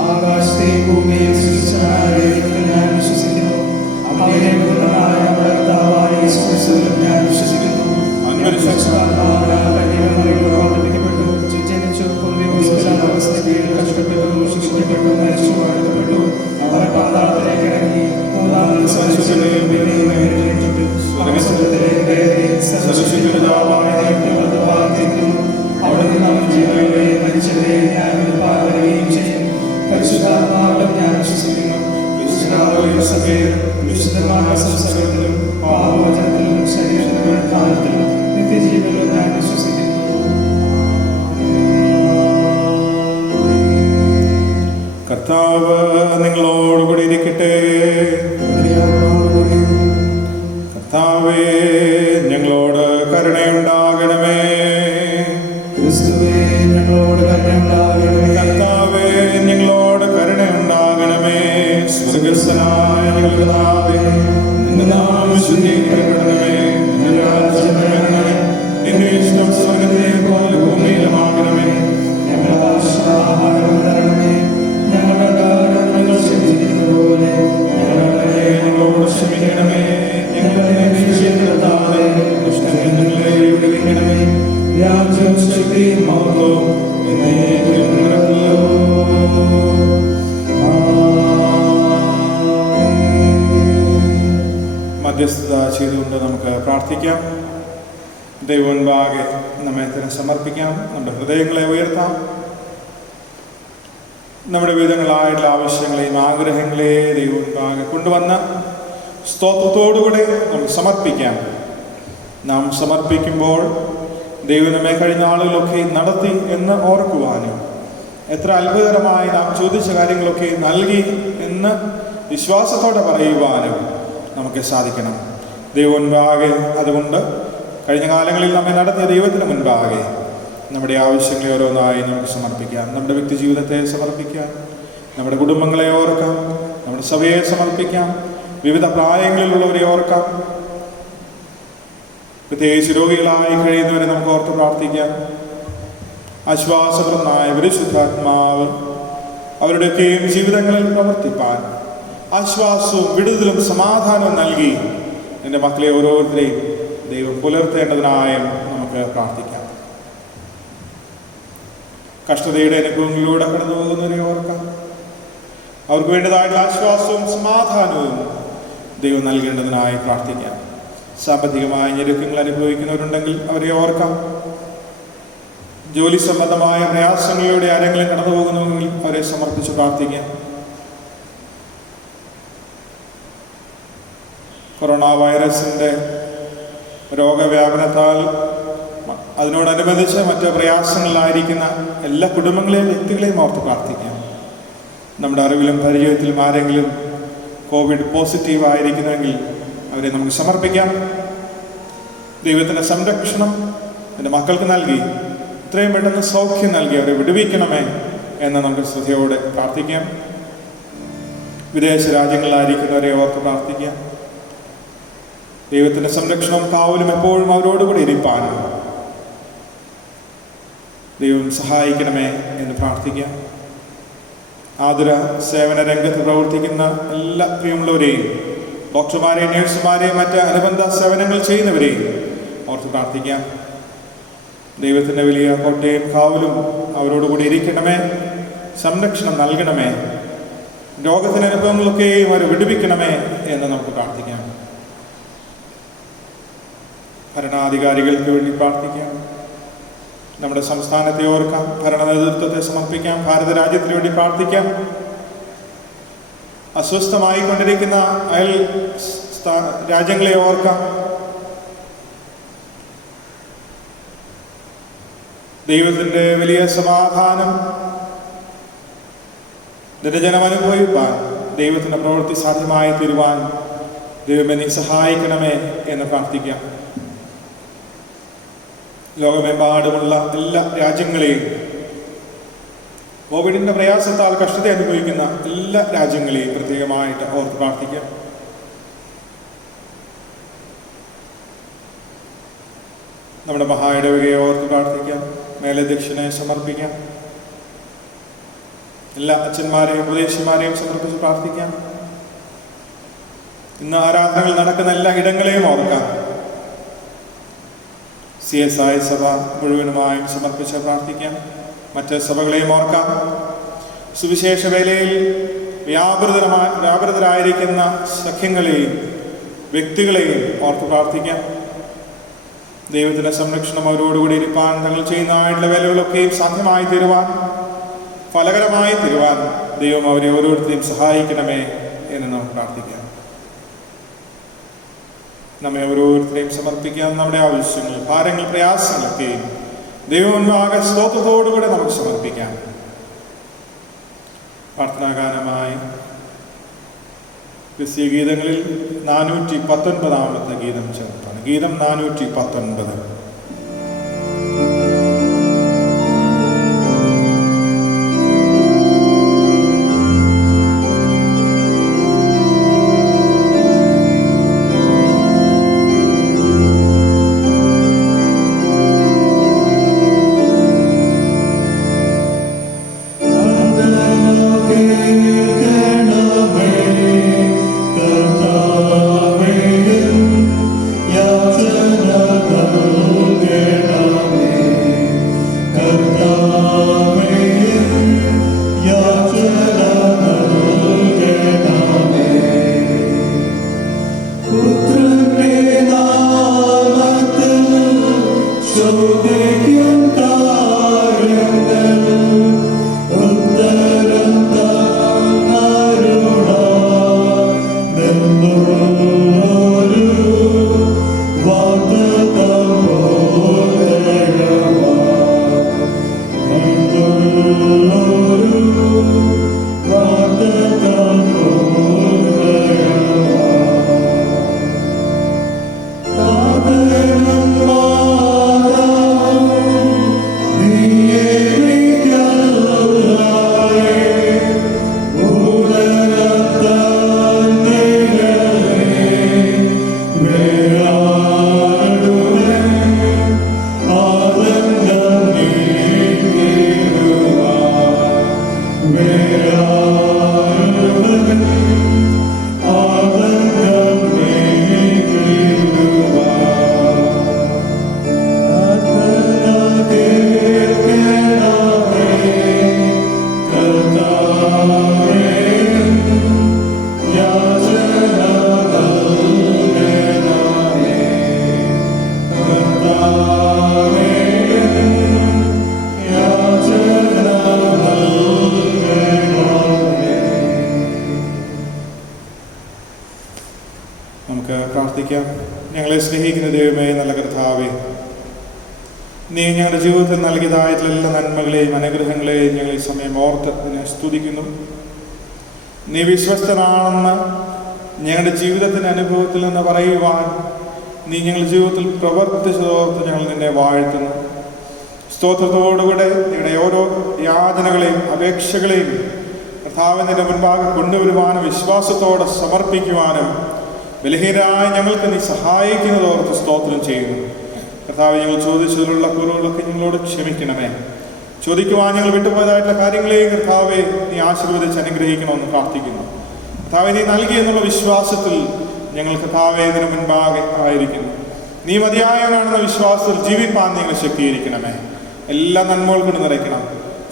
ആകാശത്തെയും ഭൂമിയെയും സൃഷ്ടിച്ചവനായ ദൈവത്തിൽ ഞാൻ വിശ്വസിക്കുന്നു. അങ്ങയുടെ പുത്രനായ നമ്മുടെ കർത്താവായ യേശുക്രിസ്തുവിലും ഞാൻ വിശ്വസിക്കുന്നു. കഷ്ടപ്പെട്ടു മരിച്ചു അടക്കപ്പെട്ടു. അവർ പാതാളത്തിലേക്ക് ഇറങ്ങി മൂന്നാം ദിവസം അവിടെ നിന്ന് അവൻ ജീവനെയും മരിച്ചവരെയും ന്യായവിധിപ്പാൻ ചെയ്യും. പരിശുദ്ധാത്മാവിലും ഞാൻ വിശ്വസിക്കുന്നു. വിശുദ്ധമായ സംസർഗത്തിലും പാപവചനത്തിലും ശരീരത്തിലും കാലത്തിലും നിത്യജീവനിലും ഞാൻ വിശ്വസിക്കുന്നു. കർത്താവ് നിങ്ങളോടുകൂടി ഇരിക്കട്ടെ. കർത്താവേ, ഞങ്ങളോട് കരുണയുണ്ടാകണമേ. ക്രിസ്തുവേ, ഞങ്ങളോട് കരുണയുണ്ടാകണമേ. കർത്താവേ, ഞങ്ങളോട് കരുണയുണ്ടാകണമേ. സ്വർഗ്ഗസ്ഥനായ ഞങ്ങളുടെ പിതാവേ, നിന്റെ നാമം വിശുദ്ധീകരിക്കപ്പെടണമേ. നിന്റെ രാജ്യം വരണമേ. നിന്റെ ഇഷ്ടം സ്വർഗ്ഗത്തിലെ പോലെ ഭൂമിയിലുമാകണമേ. ഞങ്ങളുടെ ആഹാരം തരണമേ. ഞങ്ങളുടെ ഞങ്ങൾ ക്ഷമിച്ചിരിക്കുന്നത് പോലെ ഞങ്ങളോട് ക്ഷമിക്കണമേ. ഞങ്ങളെ രക്ഷിക്കണമേ. ദുഷ്ടനിൽ ഞങ്ങളെ വിടുവിക്കണമേ. രാജ്യവും ശക്തിയും മഹത്വവും എന്നേക്കും നിനക്കുള്ളൂ. മധ്യസ്ഥത ചെയ്തുകൊണ്ട് നമുക്ക് പ്രാർത്ഥിക്കാം. ദൈവമുൻപാകെ നമ്മെ തന്നെ സമർപ്പിക്കാം. നമ്മുടെ ഹൃദയങ്ങളെ ഉയർത്താം. നമ്മുടെ വിധങ്ങളായിട്ടുള്ള ആവശ്യങ്ങളെയും ആഗ്രഹങ്ങളെയും ദൈവമുൻപാകെ കൊണ്ടുവന്ന് സ്തോത്രത്തോടുകൂടെ നമ്മൾ സമർപ്പിക്കാം. നാം സമർപ്പിക്കുമ്പോൾ ദൈവം നമ്മെ കഴിഞ്ഞ ആളുകളൊക്കെ നടത്തി എന്ന് ഓർക്കുവാനും, എത്ര അത്ഭുതകരമായി നാം ചോദിച്ച കാര്യങ്ങളൊക്കെ നൽകി എന്ന് വിശ്വാസത്തോടെ പറയുവാനും നമുക്ക് സാധിക്കണം. ദൈവം മുൻപാകെ അതുകൊണ്ട് കഴിഞ്ഞ കാലങ്ങളിൽ നമ്മെ നടത്തിയ ദൈവത്തിന് മുൻപാകെ നമ്മുടെ ആവശ്യങ്ങളെ ഓരോന്നായി നമുക്ക് സമർപ്പിക്കാം. നമ്മുടെ വ്യക്തി ജീവിതത്തെ സമർപ്പിക്കാം. നമ്മുടെ കുടുംബങ്ങളെ ഓർക്കാം. നമ്മുടെ സഭയെ സമർപ്പിക്കാം. വിവിധ പ്രായങ്ങളിലുള്ളവരെ ഓർക്കാം. പ്രത്യേകിച്ച് രോഗികളായി കഴിയുന്നവരെ നമുക്ക് ഓർത്ത് പ്രാർത്ഥിക്കാം. ആശ്വാസപ്രദമായ പരിശുദ്ധാത്മാവ് അവരുടെയൊക്കെയും ജീവിതങ്ങളിൽ പ്രവർത്തിപ്പാൻ ആശ്വാസവും വിടുതലും സമാധാനവും നൽകി എൻ്റെ മക്കളെ ഓരോരുത്തരെയും ദൈവം പുലർത്തേണ്ടതിനായും നമുക്ക് പ്രാർത്ഥിക്കാം. കഷ്ടതയുടെ അനുഭവങ്ങളിലൂടെ കടന്നു പോകുന്നവരെ ഓർക്കാം. അവർക്ക് വേണ്ടതായിട്ടുള്ള ആശ്വാസവും സമാധാനവും ദൈവം നൽകേണ്ടതിനായി പ്രാർത്ഥിക്കാം. സാമ്പത്തികമായ ഞെരുക്കങ്ങൾ അനുഭവിക്കുന്നവരുണ്ടെങ്കിൽ അവരെ ഓർക്കാം. ജോലി സംബന്ധമായ പ്രയാസങ്ങളിലൂടെ ആരെങ്കിലും കടന്നു പോകുന്നവരിൽ അവരെ സമർപ്പിച്ച് പ്രാർത്ഥിക്കാം. കൊറോണ വൈറസിൻ്റെ രോഗവ്യാപനത്താൽ അതിനോടനുബന്ധിച്ച് മറ്റ് പ്രയാസങ്ങളിലായിരിക്കുന്ന എല്ലാ കുടുംബങ്ങളെയും വ്യക്തികളെയും ഓർത്ത് പ്രാർത്ഥിക്കാം. നമ്മുടെ അറിവിലും പരിചയത്തിലും ആരെങ്കിലും കോവിഡ് പോസിറ്റീവ് ആയിരിക്കുന്നെങ്കിൽ അവരെ നമുക്ക് സമർപ്പിക്കാം. ദൈവത്തിൻ്റെ സംരക്ഷണം എൻ്റെ മക്കൾക്ക് നൽകി ഇത്രയും പെട്ടെന്ന് സൗഖ്യം നൽകി അവരെ വിടുവിക്കണമേ എന്ന് നമുക്ക് ശ്രദ്ധയോടെ പ്രാർത്ഥിക്കാം. വിദേശ രാജ്യങ്ങളിലായിരിക്കുന്നവരെ ഓർത്ത് പ്രാർത്ഥിക്കാം. ദൈവത്തിൻ്റെ സംരക്ഷണം കാവലും എപ്പോഴും അവരോടുകൂടി ഇരിപ്പാനും ദൈവം സഹായിക്കണമേ എന്ന് പ്രാർത്ഥിക്കാം. ആതുര സേവന രംഗത്ത് പ്രവർത്തിക്കുന്ന എല്ലാ പ്രിയമുള്ളവരെയും, ഡോക്ടർമാരെയും നഴ്സുമാരെയും മറ്റ് അനുബന്ധ സേവനങ്ങൾ ചെയ്യുന്നവരെയും ഓർത്ത് പ്രാർത്ഥിക്കാം. ദൈവത്തിൻ്റെ വലിയ കോട്ടയും കാവലും അവരോടുകൂടി ഇരിക്കണമേ, സംരക്ഷണം നൽകണമേ, രോഗത്തിൻ്റെ അനുഭവങ്ങളൊക്കെയും അവരെ വിടുവിക്കണമേ എന്ന് നമുക്ക് പ്രാർത്ഥിക്കാം. ഭരണാധികാരികൾക്ക് വേണ്ടി പ്രാർത്ഥിക്കാം. നമ്മുടെ സംസ്ഥാനത്തെ ഓർക്കാം, ഭരണ നേതൃത്വത്തെ സമർപ്പിക്കാം, ഭാരത രാജ്യത്തിന് വേണ്ടി പ്രാർത്ഥിക്കാം. അസ്വസ്ഥമായി കൊണ്ടിരിക്കുന്ന അയൽ രാജ്യങ്ങളെ ഓർക്കാം. ദൈവത്തിൻ്റെ വലിയ സമാധാനം നിരജനം അനുഭവിപ്പാൻ, ദൈവത്തിൻ്റെ പ്രവൃത്തി സാധ്യമായി തീരുവാൻ ദൈവമേ നീ സഹായിക്കണമേ എന്ന് പ്രാർത്ഥിക്കാം. ലോകമെമ്പാടുമുള്ള എല്ലാ രാജ്യങ്ങളെയും, കോവിഡിൻ്റെ പ്രയാസത്താൽ കഷ്ടത അനുഭവിക്കുന്ന എല്ലാ രാജ്യങ്ങളെയും പ്രത്യേകമായിട്ട് ഓർത്ത് പ്രാർത്ഥിക്കാം. നമ്മുടെ മഹായിടവകയെ ഓർത്ത് പ്രാർത്ഥിക്കാം. മേലധ്യക്ഷനെ സമർപ്പിക്കാം. എല്ലാ അച്ഛന്മാരെയും ഉപദേശിമാരെയും സമർപ്പിച്ച് പ്രാർത്ഥിക്കാം. ഇന്ന് ആരാധനകൾ നടക്കുന്ന എല്ലാ ഇടങ്ങളെയും ഓർക്കാം. CSI സഭ മുഴുവനുമായും സമർപ്പിച്ച് പ്രാർത്ഥിക്കാം. മറ്റ് സഭകളെയും ഓർക്കാം. സുവിശേഷ വേലയിൽ വ്യാപൃതരായിരിക്കുന്ന സഖ്യങ്ങളെയും വ്യക്തികളെയും ഓർത്ത് പ്രാർത്ഥിക്കാം. ദൈവത്തിൻ്റെ സംരക്ഷണം അവരോടുകൂടി ഇരിപ്പാൻ, തങ്ങൾ ചെയ്യുന്നതായിട്ടുള്ള വേലകളൊക്കെയും സാധ്യമായി തീരുവാൻ, ഫലകരമായി തീരുവാൻ ദൈവം അവരെ ഓരോരുത്തരെയും സഹായിക്കണമേ എന്ന് നമുക്ക് പ്രാർത്ഥിക്കാം. നമ്മെ ഓരോരുത്തരെയും സമർപ്പിക്കാം. നമ്മുടെ ആവശ്യങ്ങൾ, ഭാരങ്ങൾ, പ്രയാസങ്ങളൊക്കെയും ദൈവമുൻപാകെ സ്തോത്രത്തോടുകൂടെ നമുക്ക് സമർപ്പിക്കാം. പ്രാർത്ഥനാഗാനമായി ക്രിസ്തീയ ഗീതങ്ങളിൽ 419 ഗീതം ചേർത്താണ്. ഗീതം 419. സ്നേഹിക്കുന്ന ദൈവമേ, നല്ല കർത്താവേ, നീ ഞങ്ങളുടെ ജീവിതത്തിൽ നൽകിയതായിട്ടുള്ള എല്ലാ നന്മകളെയും അനുഗ്രഹങ്ങളെയും ഞങ്ങൾ ഈ സമയം ഓർത്ത് നിന്നെ സ്തുതിക്കുന്നു. നീ വിശ്വസ്തനാണെന്ന് ഞങ്ങളുടെ ജീവിതത്തിൻ്റെ അനുഭവത്തിൽ നിന്ന് പറയുവാൻ നീ ഞങ്ങളുടെ ജീവിതത്തിൽ പ്രവർത്തിച്ചതോർത്ത് ഞങ്ങൾ നിന്നെ വാഴ്ത്തുന്നു. സ്തോത്രത്തോടുകൂടെ നിങ്ങളുടെ ഓരോ യാചനകളെയും അപേക്ഷകളെയും കർത്താവിൻ്റെ മുൻപാകെ കൊണ്ടുവരുവാനും വിശ്വാസത്തോടെ സമർപ്പിക്കുവാനും ബലഹീനരായ ഞങ്ങൾക്ക് നീ സഹായിക്കുന്നതോർത്ത് സ്തോത്രം ചെയ്യുന്നു. കർത്താവ്, ഞങ്ങൾ ചോദിച്ചതിലുള്ള കുറവുകളൊക്കെ ഞങ്ങളോട് ക്ഷമിക്കണമേ. ചോദിക്കുവാൻ ഞങ്ങൾ വിട്ടുപോയതായിട്ടുള്ള കാര്യങ്ങളെയും കർത്താവെ നീ ആശീർവദിച്ച് അനുഗ്രഹിക്കണമെന്ന് പ്രാർത്ഥിക്കുന്നു. കർത്താവെ, നീ നൽകി എന്നുള്ള വിശ്വാസത്തിൽ ഞങ്ങൾ കർത്താവെ ഇതിനു മുൻപാകെ ആയിരിക്കുന്നു. നീ മതിയായവനാണെന്ന വിശ്വാസത്തിൽ ജീവിപ്പാൻ നിങ്ങൾ ശക്തീകരിക്കണമേ. എല്ലാ നന്മകൾ കൊണ്ട് നിറയ്ക്കണം.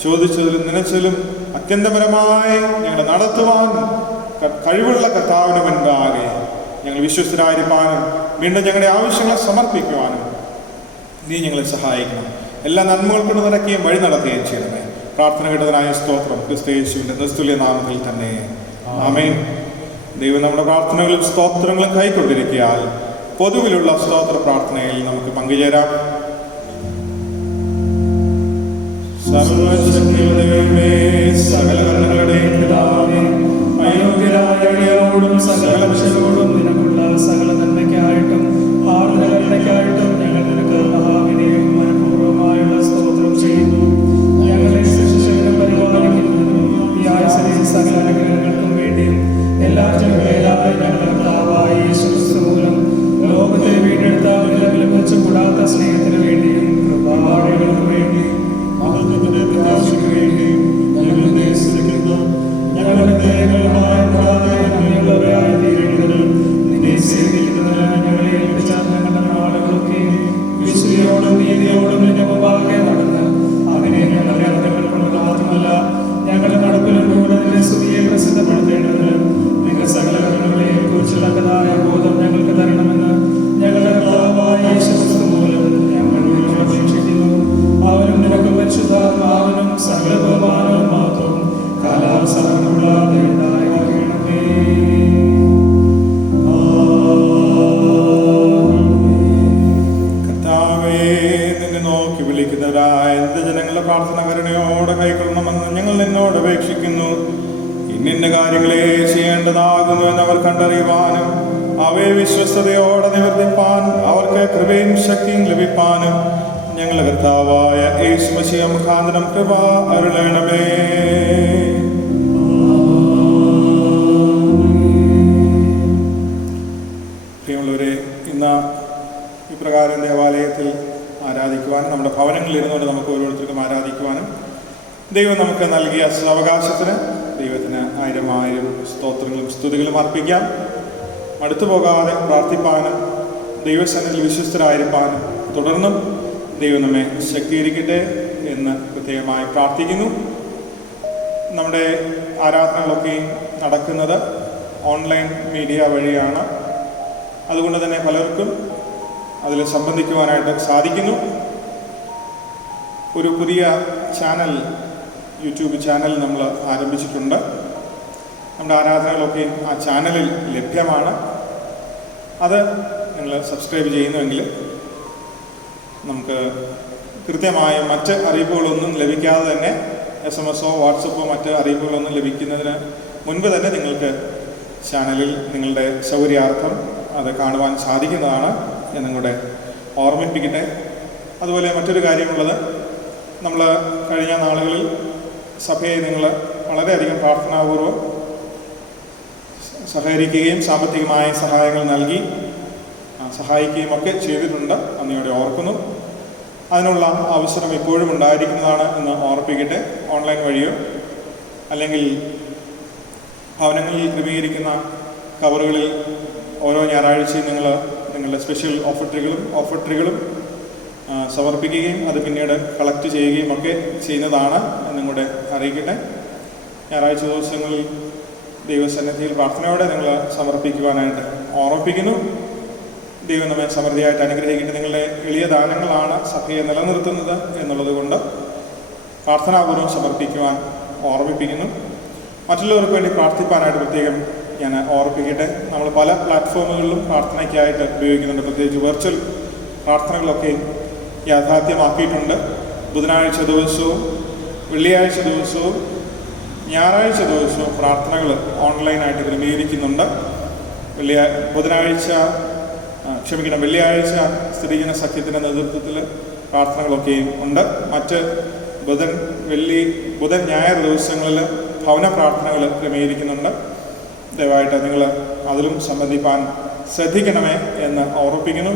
ചോദിച്ചതിലും നനച്ചതിലും അത്യന്തപരമായി ഞങ്ങളെ നടത്തുവാൻ കഴിവുള്ള കർത്താവിന് മുൻപാകെ ഞങ്ങൾ വിശ്വസ്തരായിരിക്കാനും വീണ്ടും ഞങ്ങളുടെ ആവശ്യങ്ങളെ സമർപ്പിക്കുവാനും നീ ഞങ്ങളെ സഹായിക്കണം. എല്ലാ നന്മകൾ കൊണ്ട് നിറയ്ക്കുകയും വഴി നടത്തുകയും ചെയ്യണമേ. പ്രാർത്ഥന കേട്ടതിനായ സ്തോത്രം ക്രിസ്തുയേശുവിന്റെ നിസ്തുല്യ നാമത്തിൽ തന്നെ, ആമേൻ. ദൈവം നമ്മുടെ പ്രാർത്ഥനകളും സ്തോത്രങ്ങളും കൈക്കൊണ്ടിരിക്കയാൽ പൊതുവിലുള്ള സ്തോത്ര പ്രാർത്ഥനയിൽ നമുക്ക് പങ്കുചേരാം. സർവശക്തിയുള്ളവേ, സകല കർണങ്ങളുടെയും പിതാവേ, അയോഗ്യരായവരോടും സകല മനുഷ്യരോടും നിനക്കുള്ള സകല നന്മയ്ക്കായിട്ടും ആർദ്രകരുണയ്ക്കായിട്ടും ഞങ്ങൾ നിനക്ക് മഹാവിനയും മനഃപൂർവ്വമായുള്ള സ്തോത്രം ചെയ്യുന്നു. ഞങ്ങളെ ശിക്ഷകനും പരിപാലിക്കുന്നതിനും ഈ ആയുസ്സിലെ സകല അനുഗ്രഹങ്ങൾക്കും വേണ്ടിയും എല്ലാ ജനങ്ങളേതായ ഞങ്ങളുടെ കർത്താവായ യേശു ക്രിസ്തു മൂലം ലോകത്തെ വീണ്ടെടുത്ത വിലവിലും വെച്ച് കൂടാത്ത സ്നേഹത്തിന് വേണ്ടിയും കൃപാവഴികൾക്ക് വേണ്ടിയും മഹത്വത്തിന്റെ പ്രത്യാശയ്ക്ക് വേണ്ടിയും ഞങ്ങളുടെ സ്തുതിക്കുന്നു. ഞങ്ങളുടെ ദയകളുമായ നന്ദിയുള്ളവരായ തീരേണ്ടതിനും നിന്നെ സേവിക്കുന്നതിന് ഞങ്ങളെ ഏൽപ്പിച്ച ഞങ്ങളുടെ നാളുകളൊക്കെ വിശുദ്ധിയോടും നീതിയോടും നിന്റെ മുമ്പാകെ നടന്ന് അങ്ങനെ ഞങ്ങളുടെ അർത്ഥങ്ങൾ കൊണ്ട് മാത്രമല്ല ഞങ്ങളുടെ നടപ്പിലും കൂടെ നിന്റെ സ്തുതിയെ പ്രസിദ്ധപ്പെടുത്തേണ്ടതിന് നിങ്ങൾ സകല കർമ്മങ്ങളെയും കുറിച്ചുള്ളതായ ബോധം ഞങ്ങൾക്ക് തരണമെന്ന് ഞങ്ങളുടെ കർത്താവായ യേശു ക്രിസ്തു മൂലം ഞങ്ങൾ അപേക്ഷിക്കുന്നു. അവനും നിനക്ക് പരിശുദ്ധാത്മാവിനും സകല ബഹുമാനവും മാത്രവും കാലാവസാനമുള്ളതായി ഉണ്ടാകണമേ. കർത്താവേ, നിന്നെ നോക്കി വിളിക്കുന്നവരായ എന്റെ ജനങ്ങളുടെ പ്രാർത്ഥന കരുണയോടെ കൈക്കൊള്ളണമെന്ന് ഞങ്ങൾ നിന്നോട് അപേക്ഷിക്കുന്നു. ഇന്നിന്റെ കാര്യങ്ങളെ ചെയ്യേണ്ടതാകുന്നു എന്നവർ കണ്ടറിയുവാനും അവയെ വിശ്വസ്തയോടെ നിവർത്തിപ്പാൻ അവർക്ക് കൃപയും ശക്തിയും ലഭിപ്പാനും ഞങ്ങളുടെ കർത്താവായ യേശു മശിഹ മുഖാന്തരം കൃപ അരുളണമേ. പ്രിയമുള്ളവരെ, ഇന്ന് ഇപ്രകാരം ദേവാലയത്തിൽ ആരാധിക്കുവാനും നമ്മുടെ ഭവനങ്ങളിൽ ഇരുന്നുകൊണ്ട് നമുക്ക് ഓരോരുത്തർക്കും ആരാധിക്കുവാനും ദൈവം നമുക്ക് നൽകിയ അവകാശത്തിന് ദൈവത്തിന് ആയിരം ആയിരം സ്തോത്രങ്ങളും സ്തുതികളും അർപ്പിക്കാം. അടുത്തു പോകാതെ പ്രാർത്ഥിപ്പാനും ദൈവസന്നിധിയിൽ വിശ്വസ്തരായിരിക്കാനും തുടർന്നും ദൈവം നമ്മെ ശക്തീകരിക്കട്ടെ എന്ന് പ്രത്യേകമായി പ്രാർത്ഥിക്കുന്നു. നമ്മുടെ ആരാധനകളൊക്കെയും നടക്കുന്നത് ഓൺലൈൻ മീഡിയ വഴിയാണ്. അതുകൊണ്ട് തന്നെ പലർക്കും അതിൽ സംബന്ധിക്കുവാനായിട്ട് സാധിക്കുന്നു. ഒരു പുതിയ ചാനൽ, യൂട്യൂബ് ചാനൽ നമ്മൾ ആരംഭിച്ചിട്ടുണ്ട്. നമ്മുടെ ആരാധനകളൊക്കെ ആ ചാനലിൽ ലഭ്യമാണ്. അത് നിങ്ങൾ സബ്സ്ക്രൈബ് ചെയ്യുന്നുവെങ്കിൽ നമുക്ക് കൃത്യമായ മറ്റ് അറിയിപ്പുകളൊന്നും ലഭിക്കാതെ തന്നെ SMS-ഓ വാട്സപ്പോ മറ്റ് അറിയിപ്പുകളൊന്നും ലഭിക്കുന്നതിന് മുൻപ് തന്നെ നിങ്ങൾക്ക് ചാനലിൽ നിങ്ങളുടെ സൗകര്യാർത്ഥം അത് കാണുവാൻ സാധിക്കുന്നതാണ് എന്നും കൂടെ ഓർമ്മിപ്പിക്കട്ടെ. അതുപോലെ മറ്റൊരു കാര്യമുള്ളത്, നമ്മൾ കഴിഞ്ഞ നാളുകളിൽ സഭയെ നിങ്ങൾ വളരെയധികം പ്രാർത്ഥനാപൂർവ്വം സഹകരിക്കുകയും സാമ്പത്തികമായ സഹായങ്ങൾ നൽകി സഹായിക്കുകയും ഒക്കെ ചെയ്തിട്ടുണ്ട്. നന്ദിയോടെ ഓർക്കുന്നു. അതിനുള്ള അവസരം ഇപ്പോഴും ഉണ്ടായിരിക്കുന്നതാണ് എന്ന് ഓർപ്പിക്കട്ടെ. ഓൺലൈൻ വഴിയോ അല്ലെങ്കിൽ ഭവനങ്ങളിൽ ക്രമീകരിക്കുന്ന കവറുകളിൽ ഓരോ ഞായറാഴ്ചയും നിങ്ങളുടെ സ്പെഷ്യൽ ഓഫർ ട്രീകളും സമർപ്പിക്കുകയും അത് പിന്നീട് കളക്ട് ചെയ്യുകയും ഒക്കെ ചെയ്യുന്നതാണ് എന്നും കൂടെ അറിയിക്കട്ടെ. ഞായറാഴ്ച ദിവസങ്ങളിൽ ദൈവസന്നിധിയിൽ പ്രാർത്ഥനയോടെ നിങ്ങൾ സമർപ്പിക്കുവാനായിട്ട് ഓർമ്മിപ്പിക്കുന്നു. ദൈവം നമ്മെ സമൃദ്ധിയായിട്ട് അനുഗ്രഹിക്കട്ടെ. നിങ്ങളുടെ എളിയ ദാനങ്ങളാണ് സഭയെ നിലനിർത്തുന്നത് എന്നുള്ളത് കൊണ്ട് പ്രാർത്ഥനാപൂർവ്വം സമർപ്പിക്കുവാൻ ഓർമ്മിപ്പിക്കുന്നു. മറ്റുള്ളവർക്ക് വേണ്ടി പ്രാർത്ഥിപ്പാനായിട്ട് പ്രത്യേകം ഞാൻ ഓർപ്പിക്കട്ടെ. നമ്മൾ പല പ്ലാറ്റ്ഫോമുകളിലും പ്രാർത്ഥനയ്ക്കായിട്ട് ഉപയോഗിക്കുന്നുണ്ട്. പ്രത്യേകിച്ച് വെർച്വൽ പ്രാർത്ഥനകളൊക്കെ യാഥാർത്ഥ്യമാക്കിയിട്ടുണ്ട്. ബുധനാഴ്ച ദിവസവും വെള്ളിയാഴ്ച ദിവസവും ഞായറാഴ്ച ദിവസവും പ്രാർത്ഥനകൾ ഓൺലൈനായിട്ട് ക്രമീകരിക്കുന്നുണ്ട്. വെള്ളിയാഴ്ച സ്ത്രീജന സഖ്യത്തിൻ്റെ നേതൃത്വത്തിൽ പ്രാർത്ഥനകളൊക്കെയും ഉണ്ട്. മറ്റ് ബുധൻ ഞായർ ദിവസങ്ങളിൽ ഭവന പ്രാർത്ഥനകൾ ക്രമീകരിക്കുന്നുണ്ട്. ദയവായിട്ട് നിങ്ങൾ അതിലും സംബന്ധിപ്പാൻ ശ്രദ്ധിക്കണമേ എന്ന് ഓർമ്മിപ്പിക്കുന്നു.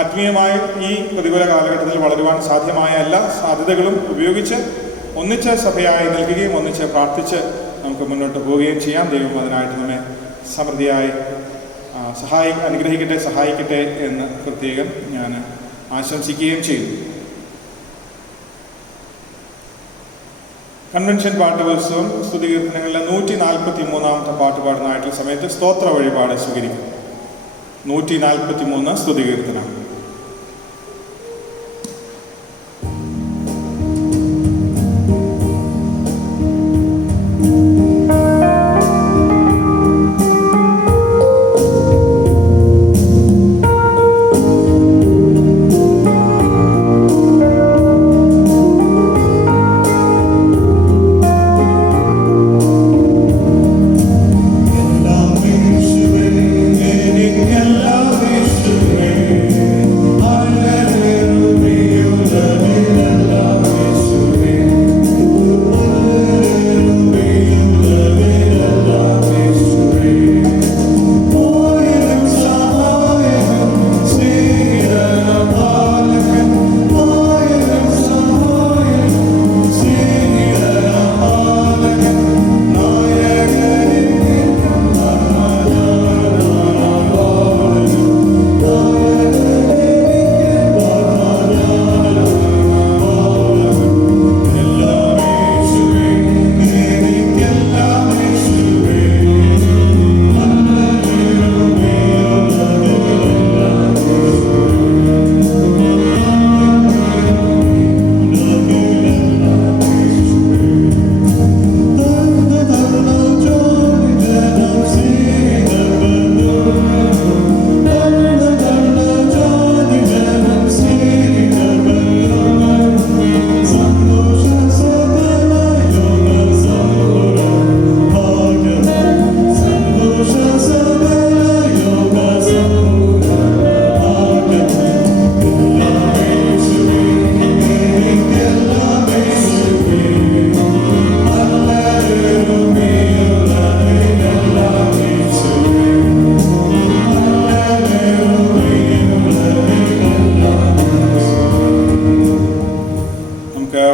ആത്മീയമായി ഈ പ്രതികൂല കാലഘട്ടത്തിൽ വളരുവാൻ സാധ്യമായ എല്ലാ സാധ്യതകളും ഉപയോഗിച്ച് ഒന്നിച്ച് സഭയായി നിൽക്കുകയും ഒന്നിച്ച് പ്രാർത്ഥിച്ച് നമുക്ക് മുന്നോട്ട് പോവുകയും ചെയ്യാം. ദൈവം അതിനായിട്ട് നമ്മെ സമൃദ്ധിയായി അനുഗ്രഹിക്കട്ടെ, സഹായിക്കട്ടെ എന്ന് പ്രത്യേകം ഞാൻ ആശംസിക്കുകയും ചെയ്യുന്നു. കൺവെൻഷൻ പാട്ടുപുസ്തകം സ്തുതികീർത്തനങ്ങളിലെ 143 പാട്ട് പാടുന്നതായിട്ടുള്ള സമയത്ത് സ്തോത്ര വഴിപാട് സ്വീകരിക്കും. 143 സ്തുതികീർത്തനം.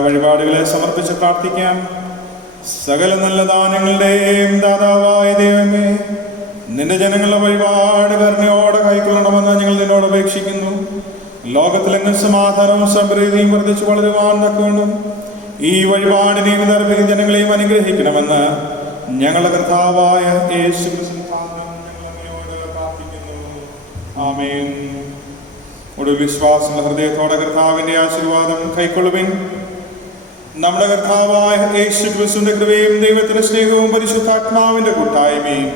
വഴിപാടുകളെ സമർപ്പിച്ച് പ്രാർത്ഥിക്കാം. സകല നല്ല ദാനങ്ങളുടെയും ദാതാവായ ദൈവമേ, നിന്റെ ജനങ്ങളുടെ വഴിപാട് കരുണയോടെ കൈക്കൊള്ളണമെന്ന് ഞങ്ങൾ നിന്നോട് അപേക്ഷിക്കുന്നു. ലോകത്തിലെങ്ങും സമാധാനവും സമൃദ്ധിയും വർദ്ധിച്ചു വളരുവാൻ തക്കവണ്ണം ഈ വഴിപാടിനെയും ഇതർപ്പിക്കുന്ന ജനങ്ങളെയും അനുഗ്രഹിക്കണമെന്ന് ഞങ്ങളുടെ കർത്താവായ യേശു പ്രാർത്ഥിക്കുന്നു. ആമേൻ. ഒടുവിൽ വിശ്വാസമുള്ള ഹൃദയത്തോടെ കർത്താവിന്റെ ആശീർവാദം കൈക്കൊള്ളുവിൻ. നമ്മുടെ കർത്താവായ യേശു ക്രിസ്തുവിന്റെ കൃപയും ദൈവത്തിന്റെ സ്നേഹവും പരിശുദ്ധാത്മാവിന്റെ കൂട്ടായ്മയും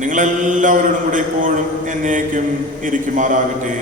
നിങ്ങളെല്ലാവരോടും കൂടെ എപ്പോഴും എന്നേക്കും ഇരിക്കുമാറാകട്ടെ.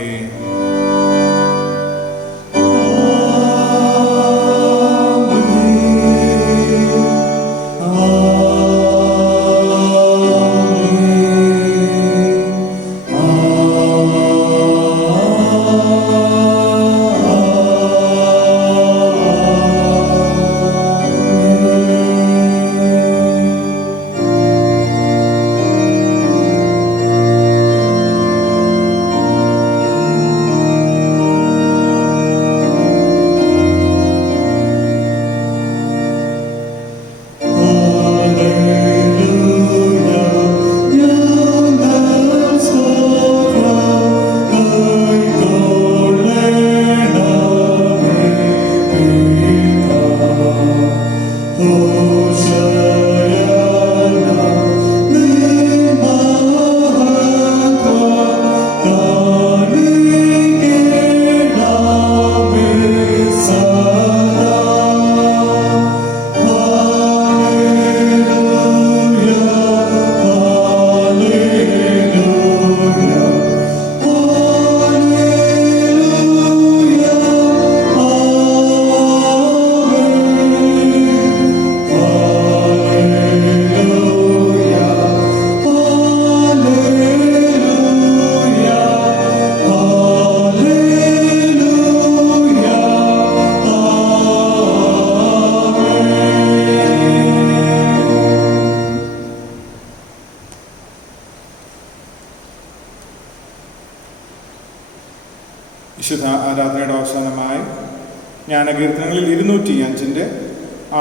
ജ്ഞാനകീർത്തനങ്ങളിൽ 205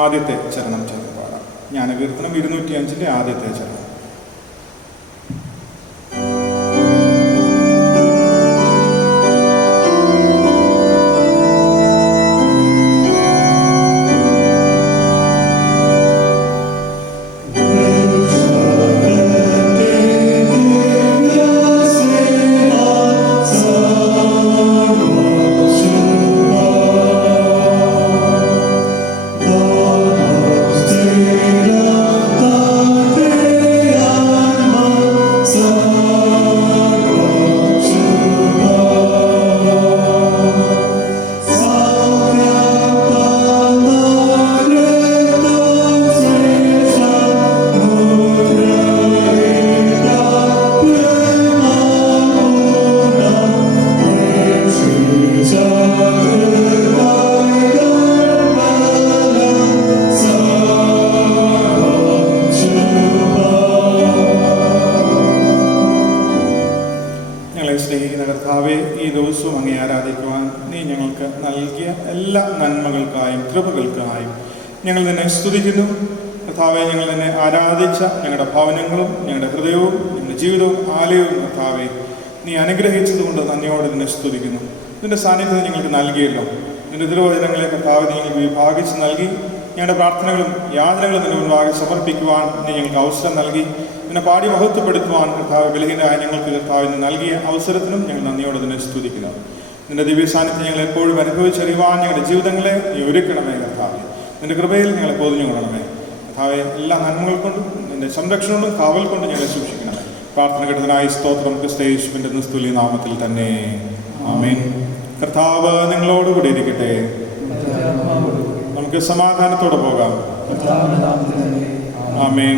ആദ്യത്തെ ചരണം ചേർന്ന് പാടാം. ജ്ഞാനകീർത്തനം 205 ആദ്യത്തെ ചരണം. സ്നേഹിക്കുന്ന കർത്താവേ, ഈ ദിവസവും അങ്ങേ ആരാധിക്കുവാൻ നീ ഞങ്ങൾക്ക് നൽകിയ എല്ലാ നന്മകൾക്കായും കൃപകൾക്കായും ഞങ്ങൾ നിന്നെ സ്തുതിക്കുന്നു. കർത്താവെ, ഞങ്ങൾ നിന്നെ ആരാധിച്ച ഞങ്ങളുടെ ഭവനങ്ങളും ഞങ്ങളുടെ ഹൃദയവും ഞങ്ങളുടെ ജീവിതവും ആലയവും കർത്താവെ നീ അനുഗ്രഹിച്ചതുകൊണ്ട് നന്ദിയോടെ നിന്നെ സ്തുതിക്കുന്നു. നിന്റെ സാന്നിധ്യം ഞങ്ങൾക്ക് നൽകിയല്ലോ. നിന്റെ തിരുവചനങ്ങളെ കർത്താവ് ഞങ്ങൾക്ക് വിഭാഗിച്ച് നൽകി. ഞങ്ങളുടെ പ്രാർത്ഥനകളും യാതനകളും നിന്റെ മുൻപാകെ സമർപ്പിക്കുവാൻ നീ ഞങ്ങൾക്ക് അവസരം നൽകി. നിന്നെ പാടി മഹത്വപ്പെടുത്തുവാൻ കർത്താവ് ബലഹീനരായ ഞങ്ങൾക്ക് കർത്താവിന് നൽകിയ അവസരത്തിനും ഞങ്ങൾ നന്ദിയോടെ നിന്നെ സ്തുതിക്കുന്നു. നിന്റെ ദിവ്യ സാന്നിധ്യം ഞങ്ങൾ എപ്പോഴും അനുഭവിച്ചറിയുവാൻ ഞങ്ങളുടെ ജീവിതങ്ങളെ നീ ഒരുക്കണമേ കർത്താവെ. നിന്റെ കൃപയിൽ ഞങ്ങളെ പൊതിഞ്ഞു കൊള്ളണമേ കർത്താവെ. എല്ലാ നന്മകൾ കൊണ്ടും നിന്റെ സംരക്ഷണം കൊണ്ടും കാവൽ കൊണ്ടും ഞങ്ങളെ സൂക്ഷിക്കണമേ. പ്രാർത്ഥന കേട്ടതിനായി സ്തോത്രം. ക്രിസ്തു യേശുവിന്റെ നിസ്തുല്യ നാമത്തിൽ തന്നെ ആമേൻ. കർത്താവ് നിങ്ങളോടുകൂടി ഇരിക്കട്ടെ. നമുക്ക് സമാധാനത്തോടെ പോകാം. ആമേൻ.